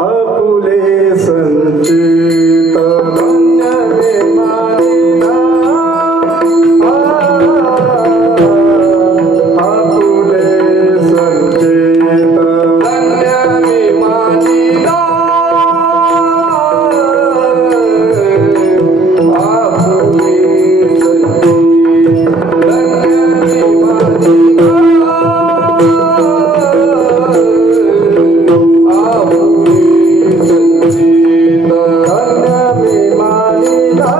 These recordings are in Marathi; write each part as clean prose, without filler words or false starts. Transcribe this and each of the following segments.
आपुले संचित धन्य मे मानिना आपुले संचित धन्य मे मानिना आपुले संचित धन्य मे मानिना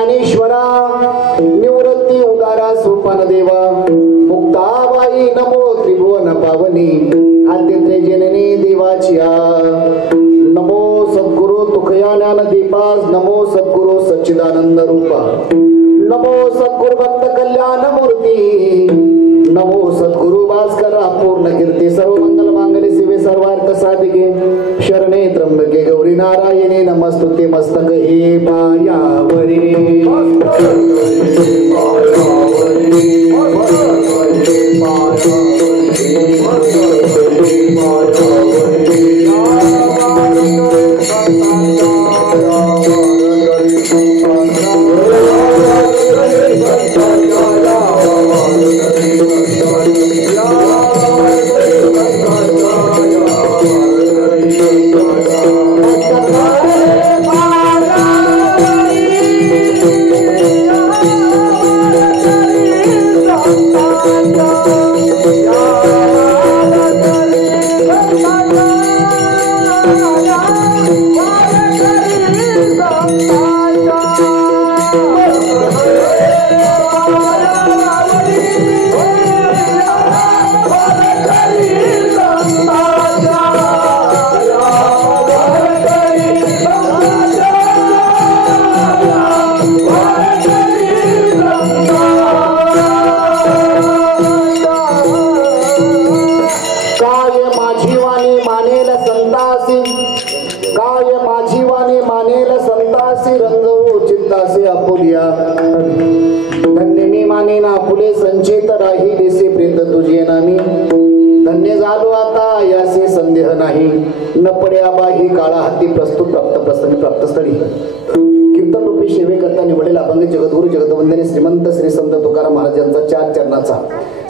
ज्ञानेश्वरा निवृत्ती उदारा सोपान देवा मुक्ताबाई नमो त्रिभुवन पावनी आदित्य जननी देवाचिया नमो सद्गुरु तुकया ज्ञान दीपास नमो सद्गुरु सच्चिदानंद रूपा नमो सद्गुरु भक्त कल्याण मूर्ती नमो सद्गुरु भास्कर पूर्ण कीर्ती सर्व मंगल मांगल्ये शिवे सर्वार्थ साधिके शरणे त्र्यंबके गौरी नारायणी नमस्तुते मस्तक हे पायावरी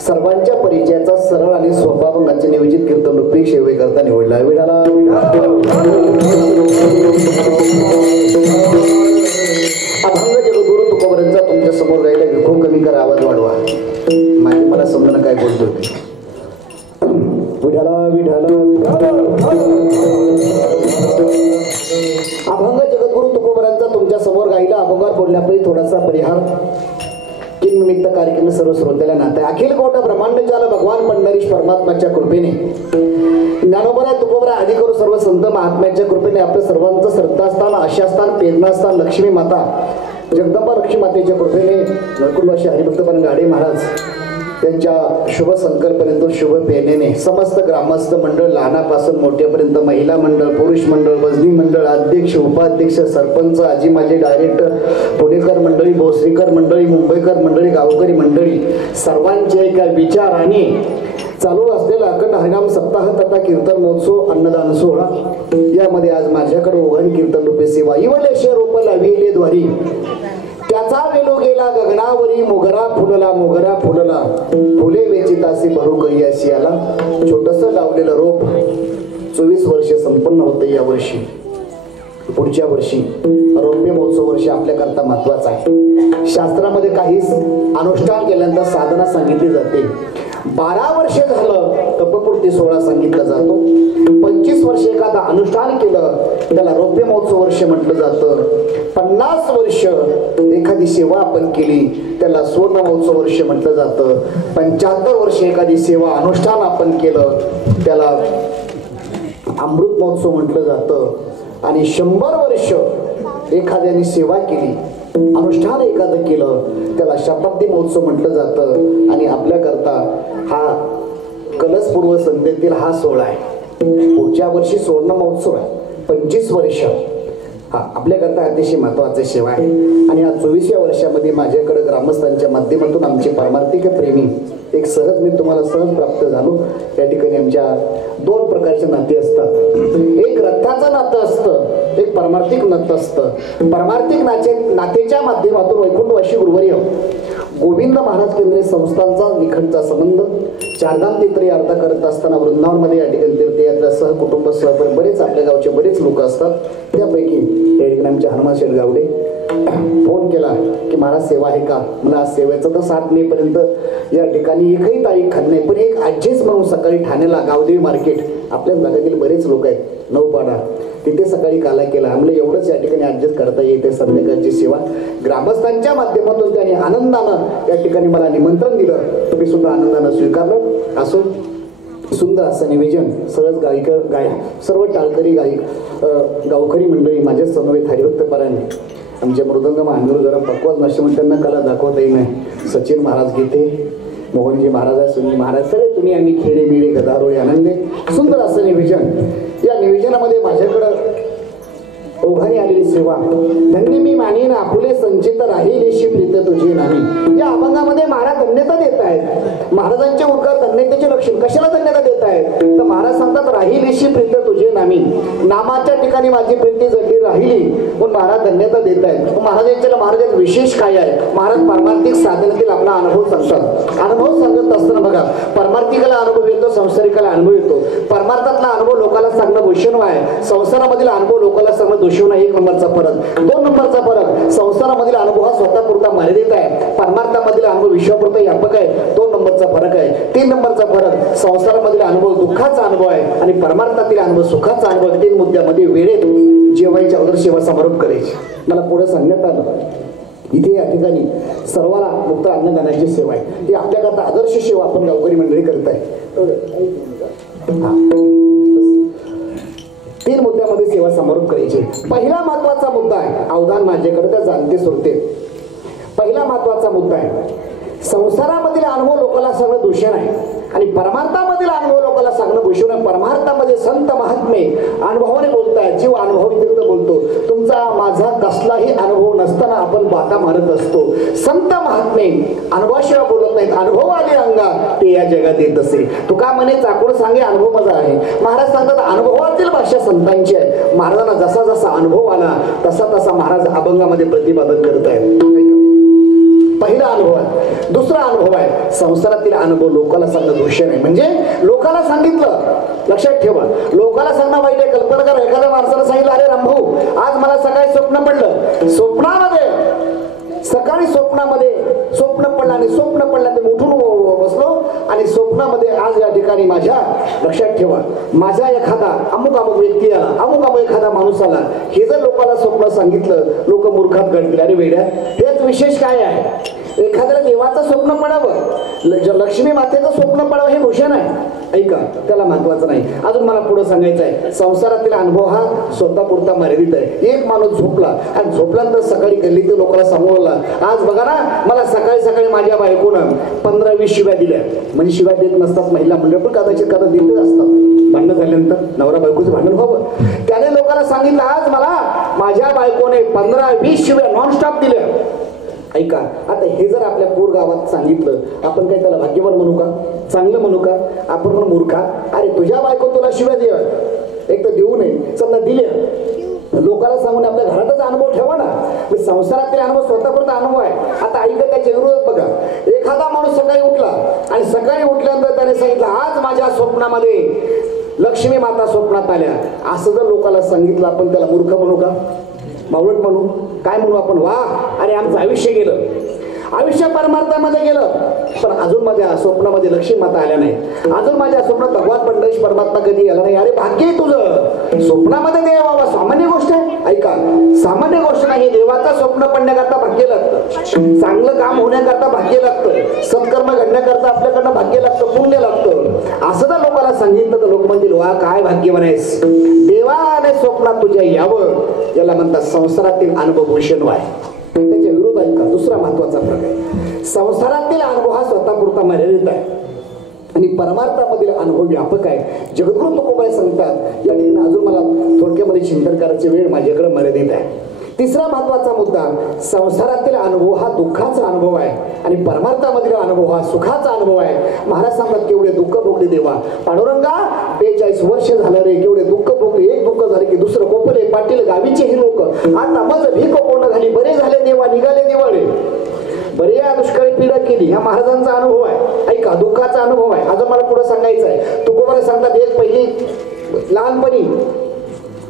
सर्वांच्या परिचयाचा सरळ आणि स्वभावंगाचे नियोजित कीर्तन रूपी सेवे करता निवडला विडाला अभंग जगद्गुरु तुकोबरांचा तुमच्या समोर गायला विखून कमी करा आवाज वाढवा माहिती मला समजणं काय बोलतोय विडाला विडाला अभंग जगद्गुरु तुकोबरांचा तुमच्या समोर गायला अभंगावर बोलण्यापूर्वी थोडासा परिहार निमित्त कार्यक्रम सर्व श्रोत्याला नाते अखिल कोट ब्रह्मांड जाल भगवान पंढरीश परमात्माच्या कृपेने ज्ञानोबरा तुकोबरा आदी करू सर्व संत महात्म्याच्या कृपेने आपलं सर्वांचं श्रद्धास्थान आशास्थान प्रेरणास्थान लक्ष्मी माता जगदंबा लक्ष्मी मातेच्या कृपेने नरकुलवासी हरिभक्तपण गाडे महाराज त्यांच्या शुभ संकल्पनेतून शुभ प्रेरणेने समस्त ग्रामस्थ मंडळ लहानापासून मोठ्यापर्यंत महिला मंडळ पुरुष मंडळ वजनी मंडळ अध्यक्ष उपाध्यक्ष सरपंच आजी माजी डायरेक्टर पुणेकर मंडळी भोसरीकर मंडळी मुंबईकर मंडळी गावकरी मंडळी सर्वांचे एका विचाराने चालू असलेला अखंड हरिनाम सप्ताह तथा कीर्तन महोत्सव अन्नदान सोहळा यामध्ये आज माझ्याकडे ओघण कीर्तन रूपे सेवा इवलेशे रोप लाविले द्वारी त्याचा वेलो गेला गगनावरी मोगरा फुलला फुले वेचितासी भरू करी अशी आला छोटस लावलेलं रोप 24 वर्षे संपन्न होते या वर्षी पुढच्या वर्षी रौप्य महोत्सव वर्ष आपल्याकरता महत्वाचा आहे शास्त्रामध्ये काही अनुष्ठान केल्यानंतर साधना सांगितली जाते 12 वर्षे झालं तपपूर्ती सोहळा सांगितला जातो 25 वर्ष एखादा अनुष्ठान केलं त्याला रौप्य महोत्सव वर्ष म्हटलं जातं 50 वर्ष एखादी सेवा आपण केली त्याला सुवर्ण महोत्सव वर्ष म्हटलं जातं 75 वर्ष एखादी सेवा अनुष्ठान आपण केलं त्याला अमृत महोत्सव म्हटलं जातं आणि 100 वर्ष एखाद्याने सेवा केली अनुष्ठान एखादं केलं त्याला शताब्दी महोत्सव म्हटलं जातं आणि आपल्याकरता हा कलशपूर्व संध्येतील हा सोहळा आहे पुढच्या वर्षी सुवर्ण महोत्सव आहे 25 वर्ष हा आपल्याकरता अतिशय महत्वाची सेवा आहे आणि या 24व्या वर्षामध्ये माझ्याकडे ग्रामस्थांच्या माध्यमातून आमचे पारमार्थिक प्रेमी एक सहज मी तुम्हाला सहज प्राप्त झालो या ठिकाणी आमच्या 2 प्रकारचे नाते असतात एक रक्ताचं नातं असतं एक परमार्थिक नातं असतं परमार्थिक नातेच्या माध्यमातून वैकुंठवासी गुरुवर्य गोविंद महाराज केंद्रीय संस्थांचा निखंडचा संबंध चारधाम तीर्थ यात्रा करत असताना वृंदावनमध्ये या ठिकाणी तीर्थयात्रा सहकुटुंब सह बरेच आपल्या गावचे बरेच लोक असतात त्यापैकी या ठिकाणी आमचे हनुमान शेठ गावडे फोन केला की महाराज सेवा आहे का. मला सेवेचं तर 7 मे पर्यंत या ठिकाणी एकही तारीख खात नाही, पण एक आजीच म्हणून सकाळी ठाण्याला गावदेवी मार्केट आपल्या भागातील बरेच लोक आहेत नौपाडा, तिथे सकाळी काला केला. आम्हाला एवढंच या ठिकाणी ऍडजस्ट करता येते संध्याकाळची सेवा. ग्रामस्थांच्या माध्यमातून त्यांनी आनंदानं या ठिकाणी मला निमंत्रण दिलं, तुम्ही सुद्धा आनंदानं स्वीकारलं. असो सुंदर असं निवेदन सर्व टाळकरी गावकरी मंडळी माझ्या समवेत हरिभक्त पारायण. आमच्या मृदंग मांडूर जरा पक्वाच नसल्यामुळे त्यांना कला दाखवता येईल नाही. सचिन महाराज गीते, मोहनजी महाराज, सुनील महाराज, सगळे तुम्ही आम्ही खेडे मिळे गदारोळी आनंदे. सुंदर असं निवेदन. या निवेदनामध्ये माझ्याकडं ओघाने आलेली सेवा. धन्य मी मानेन आपुले संचित राहील येशी प्रीत तुझी नाही. या अभंगामध्ये महाराज धन्यता देत आहेत. महाराजांचे उद्गार धन्यतेचे लक्षण. कशाला धन्यता देत आहेत तर महाराज सांगतात राहील येशी प्रीत तुझे नामी. नामाच्या ठिकाणी माझी प्रीती जडली राहिली म्हणून महाराज धन्यता देत आहेत. महाराजांच्या विशेष काय आहे. महाराज पारमार्थिक साधनेतील आपला अनुभव सांगतात. अनुभव सांगत असताना बघा, परमार्थिकाला अनुभव येतो, संसारिकाला अनुभव येतो. परमार्थातला अनुभव लोकांना सांगणं भूषण आहे, संसारामधील अनुभव लोकांना सांगणं दोषण आहे. 1 नंबरचा फरक. 2 नंबरचा फरक, संसारामधील अनुभव हा स्वतःपुरता मर्यादित आहे, परमार्थामधील अनुभव विश्वापुरता व्यापक आहे. 2 नंबरचा फरक आहे. 3 नंबरचा फरक, संसारामधील अनुभव दुःखाचा अनुभव आहे आणि परमार्थातील अनुभव सुखाचा अनुभव. 3 मुद्द्यामध्ये वेळेत जेवायच्या अगोदर सेवा समारोप करायची. मला पुढे सांगण्यात आलं इथे या ठिकाणी सर्वाला मुक्त अन्नदानाची सेवा आहे. ती आपल्याकरता आदर्श सेवा आपण गावकरी मंडळी करत आहे. 3 मुद्द्यामध्ये सेवा समारोप करायची. पहिला महत्वाचा मुद्दा आहे अवधान माझ्याकडे त्या जाणते सुरते. पहिला महत्वाचा मुद्दा आहे संसारामधील अनुभव लोकांना सांगणं दूषण आहे आणि परमार्थामधील अनुभव लोकांना सांगणं भूषण आहे. परमार्थामध्ये संत महात्मे अनुभवाने बोलतायत. जीव अनुभव व्यतिरिक्त बोलतो. तुमचा माझा कसलाही अनुभव नसताना आपण बाता मारत असतो. संत महात्मे अनुभवाशिवाय बोलत नाहीत. अनुभव आले अंगा ते या जगात येत असे. तुका म्हणे चाकून सांगे अनुभव माझा आहे. महाराज सांगतात अनुभवातील भाषा संतांची आहे. महाराजांना जसा जसा अनुभव आला तसा तसा महाराज अभंगामध्ये प्रतिपादन करत आहेत. पहिला अनुभव आहे. दुसरा अनुभव आहे संसारातील अनुभव लोकांना सांगणं दूषण आहे. म्हणजे लोकांना सांगितलं, लक्षात ठेवा, लोकांना सांगणं वाईट आहे. कल्पना करा, एखाद्या माणसाला सांगितलं अरे रामभाऊ आज मला सकाळी स्वप्न पडलं. सकाळी स्वप्न पडलं आणि स्वप्न पडलं ते उठून बसलो आणि स्वप्नामध्ये आज या ठिकाणी माझ्या, लक्षात ठेवा, माझा एखादा अमुक व्यक्ती आला, अमुक एखादा माणूस आला. हे जर लोकांना स्वप्न सांगितलं लोक मूर्खात गणतील. अरे वेड्या, हेच विशेष काय आहे. एखाद्याला देवाचं स्वप्न पडावं, लक्ष्मी मातेचं स्वप्न पडावं हे भूषण आहे. ऐका, त्याला महत्वाचं नाही. अजून मला पुढे सांगायचं आहे संसारातील अनुभव हा स्वतःपुरता मर्यादित आहे. एक माणूस झोपला आणि झोपल्यानंतर सकाळी गल्लीतील लोकांना सांगवला आज बघा ना मला सकाळी सकाळी माझ्या बायकोनं 15-20 शिव्या दिल्या. म्हणजे शिव्या देत नसतात महिला मंडळ, पण कदाचित देतच असतात. भांडण झाल्यानंतर नवरा बायकोचं भांडण व्हावं. त्याने लोकांना सांगितलं आज मला माझ्या बायकोने 15-20 शिव्या नॉनस्टॉप दिल्या. ऐका, आता हे जर आपल्या पूर गावात सांगितलं आपण काय त्याला भाग्यवान म्हणू का, चांगलं म्हणू का? आपण म्हणून मूर्खा. अरे तुझ्या बायको तुला शिव्या दे, एक तर देऊ नये, समजा दिले लोकांना सांगून आपल्या घरातच अनुभव ठेवा ना. संसारातील अनुभव स्वतःपुरता अनुभव आहे. आता ऐका त्याच्या विरोधात बघा, एखादा माणूस सकाळी उठला आणि सकाळी उठल्यानंतर त्याने सांगितलं आज माझ्या स्वप्नामध्ये लक्ष्मी माता स्वप्नात आल्या. असं जर लोकांना सांगितलं आपण त्याला मूर्ख म्हणू का, मावळट म्हणू, काय म्हणू आपण? वा, अरे आमचं आयुष्य गेलं, आयुष्य परमार्थामध्ये गेलं, पण अजून माझ्या स्वप्नामध्ये लक्ष्मी माता आल्या नाही, अजून माझ्या स्वप्नात भगवान पंढरीश परमात्मा कधी आला नाही. अरे भाग्य आहे तुझं, स्वप्नामध्ये देव बाबा सामान्य गोष्ट आहे. ऐका, सामान्य गोष्ट नाही. देवाचं स्वप्न पडण्याकरता भाग्य लागतं, चांगलं काम होण्याकरता भाग्य लागतं, सत्कर्म घडण्याकरता आपल्याकडनं भाग्य लागतं, पुण्य लागतं. असं जर लोकांना सांगितलं तर लोक म्हणतील वा काय भाग्यवान आहेस, देवाने स्वप्नात तुझ्या यावं. याला म्हणतात संसारातील अनुभव भूषण आहे. त्याच्या विरोधात का दुसरा महत्वाचा फरक आहे. संसारातील अनुभव हा स्वतःपुरता मर्यादित आहे आणि परमार्थामधील अनुभव व्यापक आहे. जगद्गुरु तुकोबाई सांगतात या ठिकाणी अजून मला थोडक्यामध्ये चिंतन करायची वेळ माझ्याकडे मर्यादित आहे. तिसरा महत्वाचा मुद्दा, संसारातील अनुभव हा दुःखाचा अनुभव आहे आणि परमार्थामधील अनुभव हा सुखाचा अनुभव आहे. महाराज सांगतात केवढे दुःख भोगले देवा पांडुरंगा, 42 वर्ष झालं रे, केवढे दुःख भोगले. एक दुःख झाले की दुसरं कोपले पाटील गावीचे हे लोक. आता मज भीक कोंड झाली, बरे झाले देवा, निघाले दिवाळे, बरे या दुष्काळी पीडा केली. हा महाराजांचा अनुभव आहे. ऐका, दुःखाचा अनुभव आहे. अजून मला पुढे सांगायचं आहे. तुकोबाई सांगतात एक पहिली लहानपणी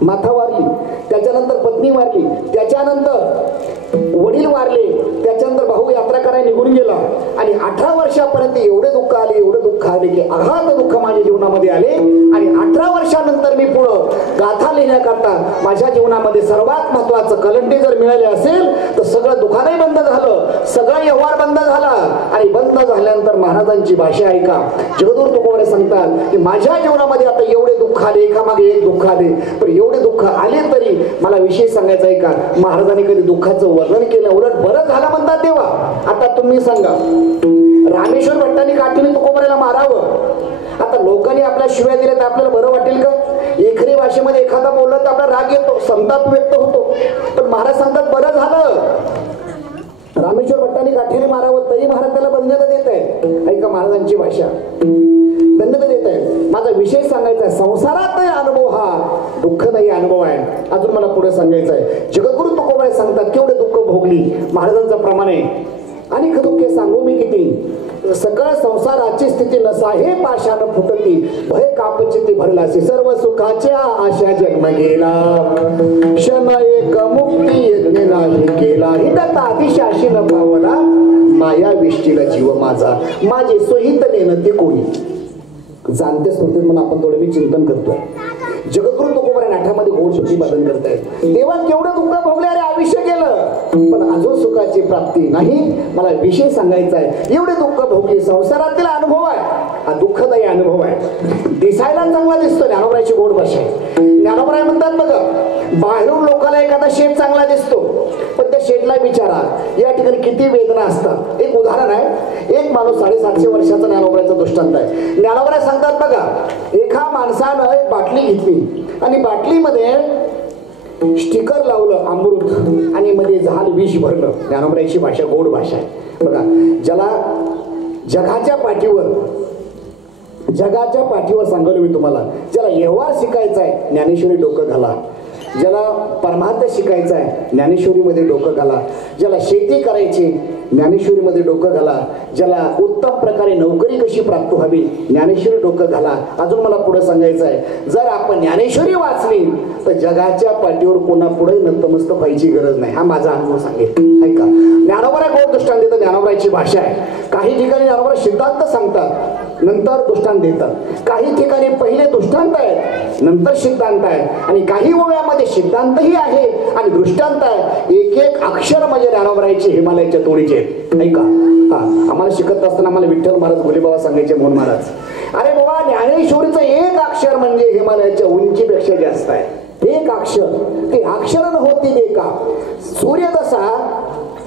माथा वारली, त्याच्यानंतर पत्नी वारली, त्याच्यानंतर वडील वारले, त्याच्यानंतर भाऊ यात्रा करायला निघून गेला आणि 18 वर्षापर्यंत एवढे दुःख आले की अघात दुःख माझ्या जीवनामध्ये आले. आणि 18 वर्षानंतर मी पुढं गाथा लिहिण्याकरता माझ्या जीवनामध्ये सर्वात महत्वाचं कलंटी जर मिळाले असेल तर सगळं दुकानही बंद झालं, सगळा व्यवहार बंद झाला. आणि बंद झाल्यानंतर महाराजांची भाषा ऐका. जगद्गुरु तुकोबराय सांगतात की माझ्या जीवनामध्ये आता एवढे दुःख आले, एकामागे एक दुःख आले, पण एवढे दुःख आले तरी मला विषय सांगायचा आहे का, महाराजांनी कधी दुःखाचं वर्णन केलं, उलट बरं झालं म्हणतात देवा. आता तुम्ही सांगा, रामेश्वर भट्टांनी काठीने तुकोबरायला मारावं, आता लोकांनी आपल्या शिव्या दिल्या तर आपल्याला बरं वाटेल का? एखादी भाषेमध्ये एखादा बोललं तर आपला राग येतो, संताप व्यक्त होतो. पण महाराज सांगतात बरं झालं रामेश्वर भट्टांनी काठीने मारावं, तरी महाराज त्याला बंधनं देत आहे. ऐका महाराजांची भाषा, बंधनं देत आहे. माझा विषय सांगायचा आहे, संसारात अनुभव हा दुःखदायी अनुभव आहे. अजून मला पुढे सांगायचं आहे. जगद्गुरु तुकोबराय सांगतात केवढे दुःख भोगली महाराजांचा प्रमाणे. आणि दुःखे सांगू मी किती, सकळ संसाराची स्थिती नसा हे पाषाण फुटती, भय कापचिती भरलासी, सर्व सुखाच्या आशा जन्म गेला, क्षण एक मुक्ती यज्ञ नाही केला, हितता दिशाशी न पावला, माया विष्टीला जीव माझा, माझे सोहित नेन ते कोणी. जाणते श्रोते म्हणून आपण थोडं मी चिंतन करतोय. जगद्गुरु तुकोबराय नाठामध्ये गोड सुखी बाधन करतायत. देवा केवढं दुःख भोगले, अरे आयुष्य गेलं पण अजून सुखाची प्राप्ती नाही. मला विषय सांगायचा आहे, एवढे दुःख भोगले, संसारातील अनुभव आहे हा दुःखदायी अनुभव आहे. दिसायला चांगला दिसतो, ज्ञानोबरायची गोड भाषा आहे. ज्ञानोबराय म्हणतात बघा, बाहेरून लोकांना एखादा शेत चांगला दिसतो, पण त्या शेतला विचारा या ठिकाणी किती वेदना असतात. एक उदाहरण आहे, एक माणूस 750 वर्षाचा ज्ञानोबरायचा दृष्टांत आहे. ज्ञानोबराय सांगतात बघा, एका माणसानं एक बाटली घेतली आणि बाटलीमध्ये स्टिकर लावलं अमृत आणि मध्ये झाल विष भरलं. ज्ञानोबरायची भाषा गोड भाषा आहे बघा. ज्याला जगाच्या पाठीवर सांगलो मी तुम्हाला, ज्याला व्यवहार शिकायचा आहे ज्ञानेश्वरी डोकं घाला, ज्याला परमार्थ शिकायचा आहे ज्ञानेश्वरीमध्ये डोकं घाला, ज्याला शेती करायची ज्ञानेश्वरीमध्ये डोकं घाला, ज्याला उत्तम प्रकारे नोकरी कशी प्राप्त व्हावी ज्ञानेश्वरी डोकं घाला. अजून मला पुढे सांगायचं आहे, जर आपण ज्ञानेश्वरी वाचली तर जगाच्या पाठीवर कोणा पुढे नतमस्तक व्हायची गरज नाही. हा माझा अनुभव सांगेल. ऐका, ज्ञानोबराय गोड दृष्टांत देतात. ज्ञानोबरायची भाषा आहे. काही ठिकाणी ज्ञानोबराय सिद्धांत सांगतात नंतर दृष्टांत देतात, काही ठिकाणी पहिले दृष्टांत आहे नंतर सिद्धांत आहे, आणि काही ओव्यामध्ये सिद्धांतही आहे आणि दृष्टांत आहे. एक एक अक्षर म्हणजे ज्ञानोबरायचे हिमालयाच्या तोडीचे. ऐका, आम्हाला शिकत असताना आम्हाला विठ्ठल महाराज गुलेबाबा सांगायचे, मोहन महाराज, अरे बाबा ज्ञानेश्वरीचं एक अक्षर म्हणजे हिमालयाच्या उंचीपेक्षा जास्त आहे. एक अक्षर, ते अक्षर होती दे का. सूर्य कसा,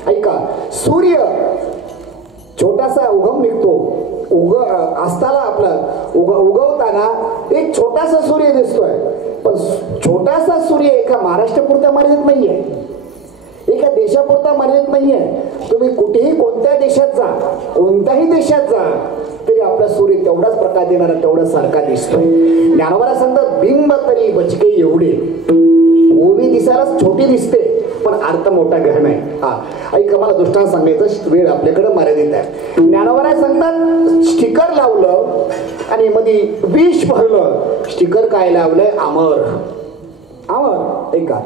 ऐका, सूर्य छोटासा उगम निघतो, असताना आपला उगवताना एक छोटासा सूर्य दिसतोय, पण छोटासा सूर्य एका महाराष्ट्रापुरता मर्यादित नाहीये, एका देशापुरता मर्यादित नाहीये. तुम्ही कुठेही कोणत्या देशात जा, कोणत्याही देशात जा तरी आपला सूर्य तेवढाच प्रकाश देणारा, तेवढा सारखा दिसतोय. ज्ञानोबराय सांगतात, बिंब तरी बचके एवढे, ओवी दिसायला छोटी दिसते पण अर्थ मोठा गहन आहे. ऐका, मला दृष्टांत सांगायचं, वेळ आपल्याकडे मर्यादित आहे. ज्ञानोबराय सांगतात, स्टिकर लावलं आणि मध्ये विष भरलं. स्टिकर काय लावलंय, अमर. अमर, ऐका,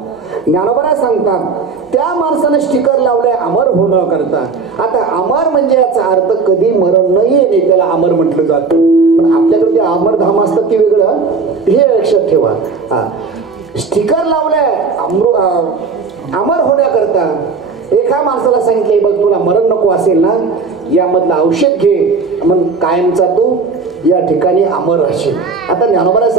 ज्ञानोबराय सांगतात त्या माणसानं स्टिकर लावलंय अमर होणं करता. आता अमर म्हणजे याचा अर्थ कधी मरण न येणे, त्याला अमर म्हटलं जातं. पण आपल्याकडे जे अमरधाम असतं ते वेगळं, हे लक्षात ठेवा. स्टिकर लावलंय अमर होण्याकरता. एका माणसाला सांगितलंय, बघ तुला मरण नको असेल ना, यामधलं औषध घे, मग कायमचा तू या ठिकाणी अमर राहशील. आता ज्ञानोबराय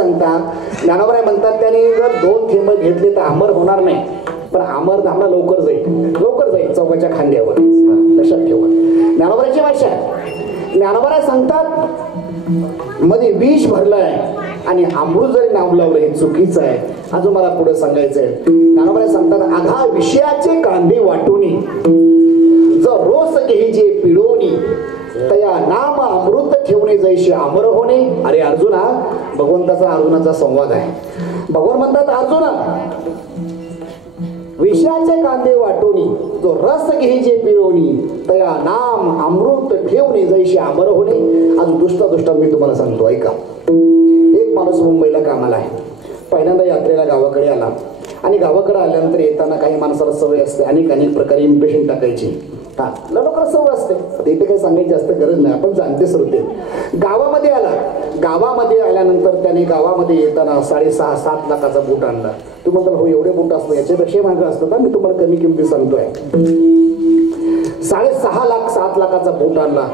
ज्ञानोबराय म्हणतात त्याने जर 2 थेंब घेतले तर अमर होणार नाही, पण अमरधामला लवकर जाईल चौकाच्या खांद्यावर. लक्षात ठेवा, ज्ञानोबरायची भाषा. ज्ञानोबराय सांगतात मध्ये विष भरलंय आणि अमृत जरी नाव लावलं हे चुकीचं आहे. अजून मला पुढे सांगायचंय. ज्ञानोबराय सांगतात, आघा विषयाचे कांदे वाटोनी, जर रोस घ्यायचे पिळोनी, तया नाम अमृत ठेवणे जैसे अमर होणे. अरे अर्जुना, भगवंताचा अर्जुनाचा संवाद आहे. भगवान म्हणतात, अर्जुना विषयाचे कांदे वाटोनी, जो रस घ्यायचे पिळोनी, तया नाम अमृत ठेवणे जैसे अमर होणे. अजून दुष्ट मी तुम्हाला सांगतो. ऐका, एक माणूस मुंबईला कामाला आहे. पहिल्यांदा यात्रेला गावाकडे आला आणि गावाकडे आल्यानंतर येताना काही माणसाला सवय असते अनेक प्रकारे इम्प्रेशन टाकायची. हा लोकांना सवय असते. इथे काही सांगायची जास्त गरज नाही, आपण जाणते श्रोते. गावामध्ये आला, गावामध्ये आल्यानंतर त्याने गावामध्ये येताना 6.5-7 लाखाचा बूट आणला. तू म्हणताल हो एवढे बूट असतो, याच्यापेक्षा महाग असतं ना, मी तुम्हाला कमी किमती सांगतोय. 6.5 लाख 7 लाखाचा बूट आणला.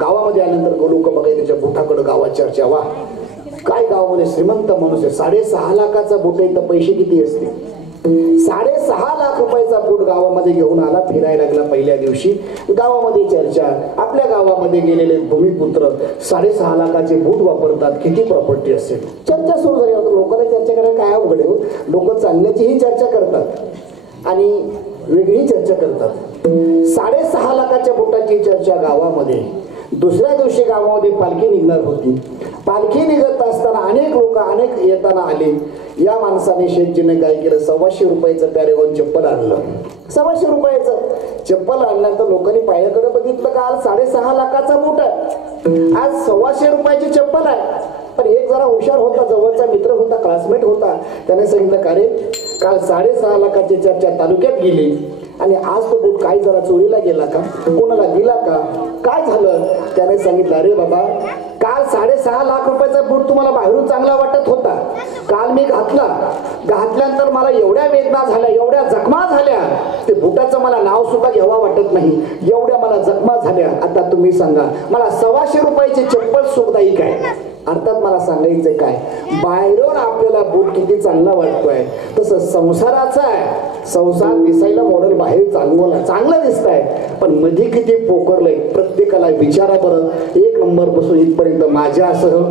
गावामध्ये आल्यानंतर लोक बघाय त्याच्या बुटाकडे गावात चर्चा. वा काय गावामध्ये श्रीमंत माणूस आहे, 6.5 लाखाचा बूट आहे तर पैसे किती असते. 6.5 लाख रुपयाचा बूट गावामध्ये घेऊन आला, फिरायला लागला. पहिल्या दिवशी गावामध्ये चर्चा. आपल्या गावामध्ये गेलेले भूमिपुत्र 6.5 लाखाचे बूट वापरतात, किती प्रॉपर्टी असेल. चर्चा सुरू झाली. लोकांना चर्चा करायला काय अवघड आहे. लोक चालण्याचीही चर्चा करतात आणि वेगळी चर्चा करतात. 6.5 लाखाच्या बुटाची चर्चा गावामध्ये. दुसऱ्या दिवशी गावामध्ये पालखी निघणार होती. पालखी निघत असताना अनेक लोक येताना आले. या माणसाने शेठजीने काय केलं, 125 रुपयाचं पॅरेगॉन चप्पल आणलं. 125 रुपयाचं चप्पल आणल्यानंतर लोकांनी पायाकडे बघितलं का आज 6.5 लाखाचा बूट आहे, आज 125 रुपयाची चप्पल आहे. पण एक जरा हुशार होता, जवळचा मित्र होता, क्लासमेट होता. त्याने सांगितलं का रे काल 6.5 लाखाची चर्चा तालुक्यात गेली आणि आज तो बूट काय जरा चोरीला गेला का, कोणाला दिला का, काय झालं. त्याने सांगितलं अरे बाबा काल 6.5 लाख रुपयाचा बूट तुम्हाला बाहेरून चांगला वाटत होता, काल मी घातल्यानंतर मला एवढ्या वेदना झाल्या, एवढ्या जखमा झाल्या, ते बुटाचं मला नाव सुद्धा घ्यावा वाटत नाही, एवढ्या मला जखमा झाल्या. आता तुम्ही सांगा मला 125 रुपयाची चप्पल सुखदायी आहे. अर्थात मला सांगायचं काय, बाहेरून आपल्याला बूट किती चांगला वाटतोय तसं संसाराचा आहे. संसार दिसायला मॉडेल बाहेर चांगलं दिसत आहे, पण मध्ये किती पोकरलंय. प्रत्येकाला विचारा बरं, 1 नंबर पासून इथपर्यंत माझ्यासह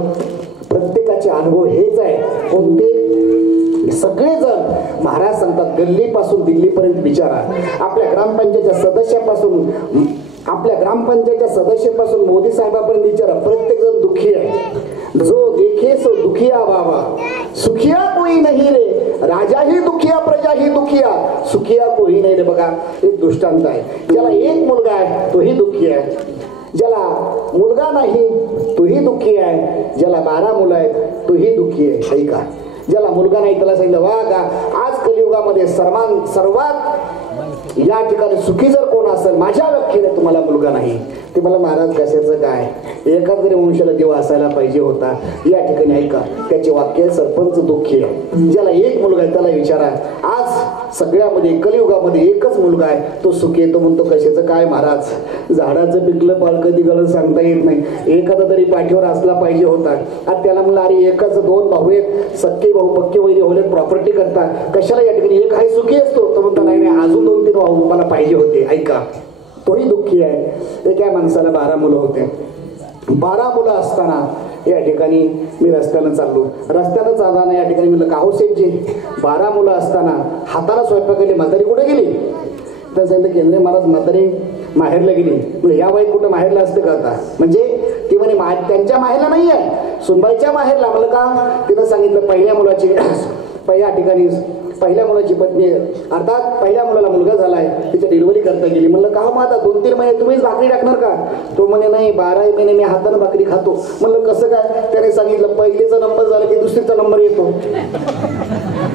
प्रत्येकाचे अनुभव हेच आहे. कोणते सगळेजण महाराज सांगतात गल्लीपासून दिल्लीपर्यंत विचारा. आपल्या ग्रामपंचायतच्या सदस्यापासून मोदी साहेबापर्यंत विचारा, प्रत्येक जण दुःखी आहे. जो देखे सो दुखिया बाबा, सुखिया कोई नहीं रे, राजा ही दुखिया प्रजा ही दुखिया, सुखिया कोई नाही रे. बघा एक दृष्टांत आहे. ज्याला 1 मुलगा आहे तोही दुःखी आहे, ज्याला मुलगा नाही तोही दुःखी आहे, ज्याला 12 मुलं आहेत तोही दुःखी आहे. ऐका, ज्याला मुलगा नाही त्याला सांगितलं वा गा आज कलियुगामध्ये सर्वात या ठिकाणी सुखी जर कोण असेल माझ्या व्याख्येने तुम्हाला मुलगा नाही. ते मला महाराज कशाचं काय, एका तरी मनुष्याला देव असायला पाहिजे होता. या ठिकाणी ऐका त्याचे वाक्य, सरपंच दुःखी आहे. ज्याला 1 मुलगा आहे त्याला विचारा, आज सगळ्यामध्ये कलियुगामध्ये एकच मुलगा आहे तो सुखी आहे. तो म्हणतो कशाचं काय महाराज, झाडाचं पिकलं पाळ कधी गळत सांगता येत नाही, एखादा तरी पाठीवर असला पाहिजे होता. आणि त्याला म्हणलं अरे एकच 2 भाऊ आहेत, सख्खे भाऊ पक्के वैरी होले प्रॉपर्टी करता, कशाला या ठिकाणी एक आहे सुखी असतो. तो म्हणतो नाही अजून 2-3 भाऊ मला पाहिजे होते. ऐका तोही दुःखी आहे. एका माणसाला 12 मुलं होते. 12 मुलं असताना या ठिकाणी मी रस्त्यानं चालताना या ठिकाणी म्हणलं का हो सेठजी 12 मुलं असताना हाताला स्वयंपाक केली, म्हातारी कुठे गेली. तर सांगितलं केंद्रे महाराज म्हातारी माहेरला गेली. म्हणजे या वयात कुठं माहेरला असते का आता, म्हणजे ती म्हणे त्यांच्या माहेरला नाही आहे, सुनबाईच्या माहेरला. म्हणलं का, तिनं सांगितलं पहिल्या मुलाची पत्नी, अर्थात पहिल्या मुलाला मुलगा झालाय, तिच्या डिलिव्हरी करता गेली. म्हणलं का मग आता 2-3 महिने तुम्हीच भाकरी टाकणार का. तो म्हणे नाही 12 महिने मी हातानं भाकरी खातो. म्हणलं कसं काय. त्याने सांगितलं पहिलेचा नंबर झाला की दुसरीचा नंबर येतो,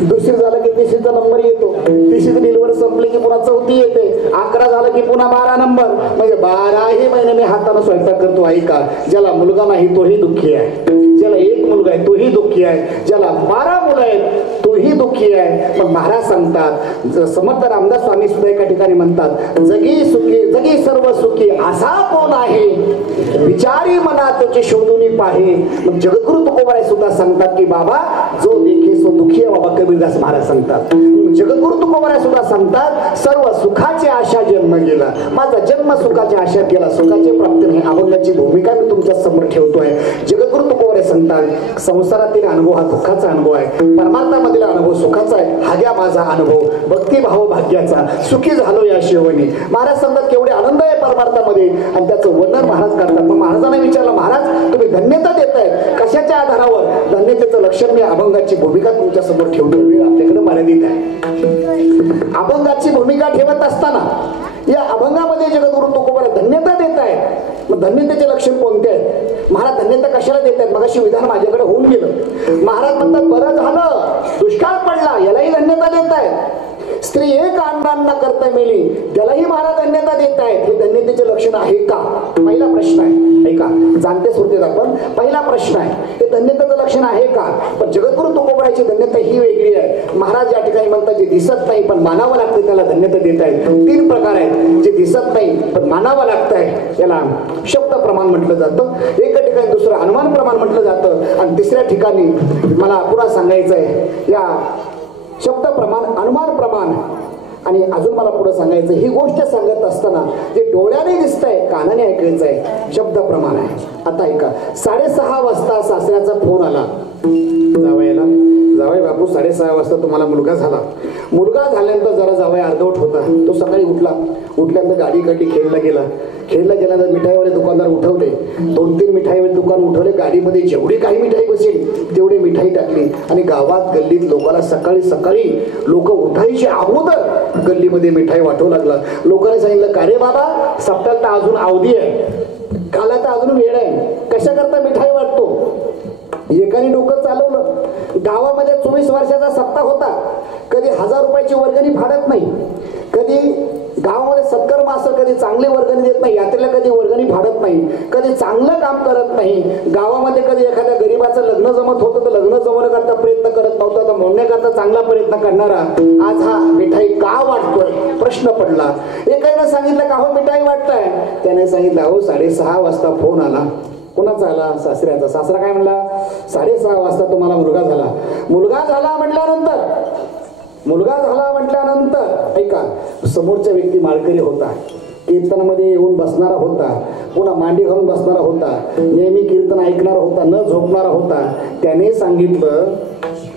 दुसरी झाला की तिसरीचा नंबर येतो, तिसरी डिलिव्हरी संपली की पुन्हा 4थी येते, 11 झालं की पुन्हा 12 नंबर, म्हणजे 12ही महिने मी हातानं स्वयंपाक करतो. ऐका, ज्याला मुलगा नाही तोही दुःखी आहे, ज्याला 1 मुलगा आहे तोही दुःखी आहे, ज्याला 12 मुलं आहेत तोही दुःखी आहे. पण महाराज सांगतात, समर्थ रामदास स्वामी सुद्धा एका ठिकाणी म्हणतात, जगी सर्व सुखी असा कोण आहे, विचारी मना तुझे शोधून पाहे. मग जगद्गुरु तुकोबाराय सुद्धा सांगतात की बाबा जो देखे सो दुःखी आहे. बाबा कबीरदास महाराज सांगतात, जगद्गुरु तुकोबाराय सुद्धा सांगतात, सर्व सुखाची आशा जन्म गेला, माझा जन्म सुखाची आशा केला, सुखाची प्राप्ती नाही. अभंगाची भूमिका मी तुमच्या समोर ठेवतोय. जगद्गुरु तुकोबाराय सांगतात, संसारातील अनुभव हा दुःखाचा अनुभव आहे, परमार्थामधील अनुभव सुखाचा आहे. हा घ्या माझा अनुभव भक्तिभाव भाग्याचा, सुखी झालो या शेवणी. महाराज सांगतात केवढे आनंद आहे परमार्थामध्ये, आणि त्याचं वर्णन महाराज करतात. मग महाराजांना विचारलं, महाराज तुम्ही धन्यता देताय कशाच्या आधारावर. धन्यतेचं लक्षण मी अभंगाची भूमिका तुमच्या समोर ठेवतो. वेळ आपल्याकडे मर्यादित आहे. अभंगाची भूमिका ठेवत असताना या अभंगामध्ये जगद्गुरु तुकोबाराय धन्यता देत आहेत. मग धन्यतेचे लक्षण कोणते आहेत. महाराज धन्यता कशाला देत आहेत. मग अशी विधान माझ्याकडे होऊन गेलं. महाराज म्हणतात बरं झालं दुष्काळ पडला यालाही धन्यता देत आहेत. स्त्री एक अंडांना करता मेली त्यालाही महाराज धन्यता देत आहेत. हे धन्यतेचे लक्षण आहे का? पहिला प्रश्न आहे. ऐका, जाणते सुरतेत आपण पहिला प्रश्न आहे, हे धन्यतेचं लक्षण आहे का? पण जगद्गुरु तुकोबारायची धन्यता ही वेगळी आहे. महाराज या ठिकाणी म्हणतात जे दिसत नाही पण मानावं लागतं त्याला धन्यता देत आहेत. 3 प्रकार आहेत. जे दिसत नाही पण मानावं लागतंय त्याला शब्द प्रमाण म्हटलं जातं, एका ठिकाणी दुसरं अनुमान प्रमाण म्हटलं जातं, आणि तिसऱ्या ठिकाणी मला पुन्हा सांगायचं आहे या शब्द प्रमाण, अनुमान प्रमाण, आणि अजून मला पुढे सांगायचं, ही गोष्ट सांगत असताना जे डोळ्याने दिसतंय कानाने ऐकायचं आहे शब्द प्रमाण आहे. आता ऐका, 6:30 वाजता सासऱ्याचा फोन आला, जावई बापू 6:30 वाजता तुम्हाला मुलगा झाला. मुलगा झाल्यानंतर जरा जावई अर्धवट होता. तो सकाळी उठल्यानंतर गाडी काढली, खेळला गेल्यानंतर मिठाईवाले दुकानदार उठवले, 2-3 मिठाईवाले दुकान उठवले. गाडीमध्ये जेवढी काही मिठाई बसेल तेवढी मिठाई टाकली आणि गावात गल्लीत लोकांना सकाळी लोक उठायचे अगोदर गल्लीमध्ये मिठाई वाटू लागला. लोकांनी सांगितलं, का रे बाबा, सप्ताहाला तर अजून अवधी आहे, काला तर अजून वेळ आहे, कशा करता मिठाई वाटतो? एकाने डोकं चालवलं. गावामध्ये 24 वर्षाचा सप्ताह होता. कधी 1000 रुपयाची वर्गणी फाडत नाही, कधी गावामध्ये सत्कर्म असं कधी चांगली वर्गणी देत नाही, यात्रेला कधी वर्गणी फाडत नाही, कधी चांगलं काम करत नाही. गावामध्ये कधी एखाद्या गरीबाचं लग्न जमत होतं तर लग्न जमवण्याकरता प्रयत्न करत नव्हता, तर मोडण्याकरता चांगला प्रयत्न करणारा आज हा मिठाई का वाटतोय प्रश्न पडला. एकाने सांगितलं, का हो मिठाई वाटताय? त्याने सांगितलं, हो 6:30 वाजता फोन आला. कोणाचा आला? सासऱ्याचा. सासरा काय म्हणला? 6:30 वाजता तुम्हाला मुलगा झाला. मुलगा झाला म्हटल्यानंतर ऐका, समोरच्या व्यक्ती माळकरी होता, कीर्तनामध्ये येऊन बसणारा होता, पुन्हा मांडी घालून बसणारा होता, नेहमी कीर्तन ऐकणारा होता, न झोपणारा होता. त्याने सांगितलं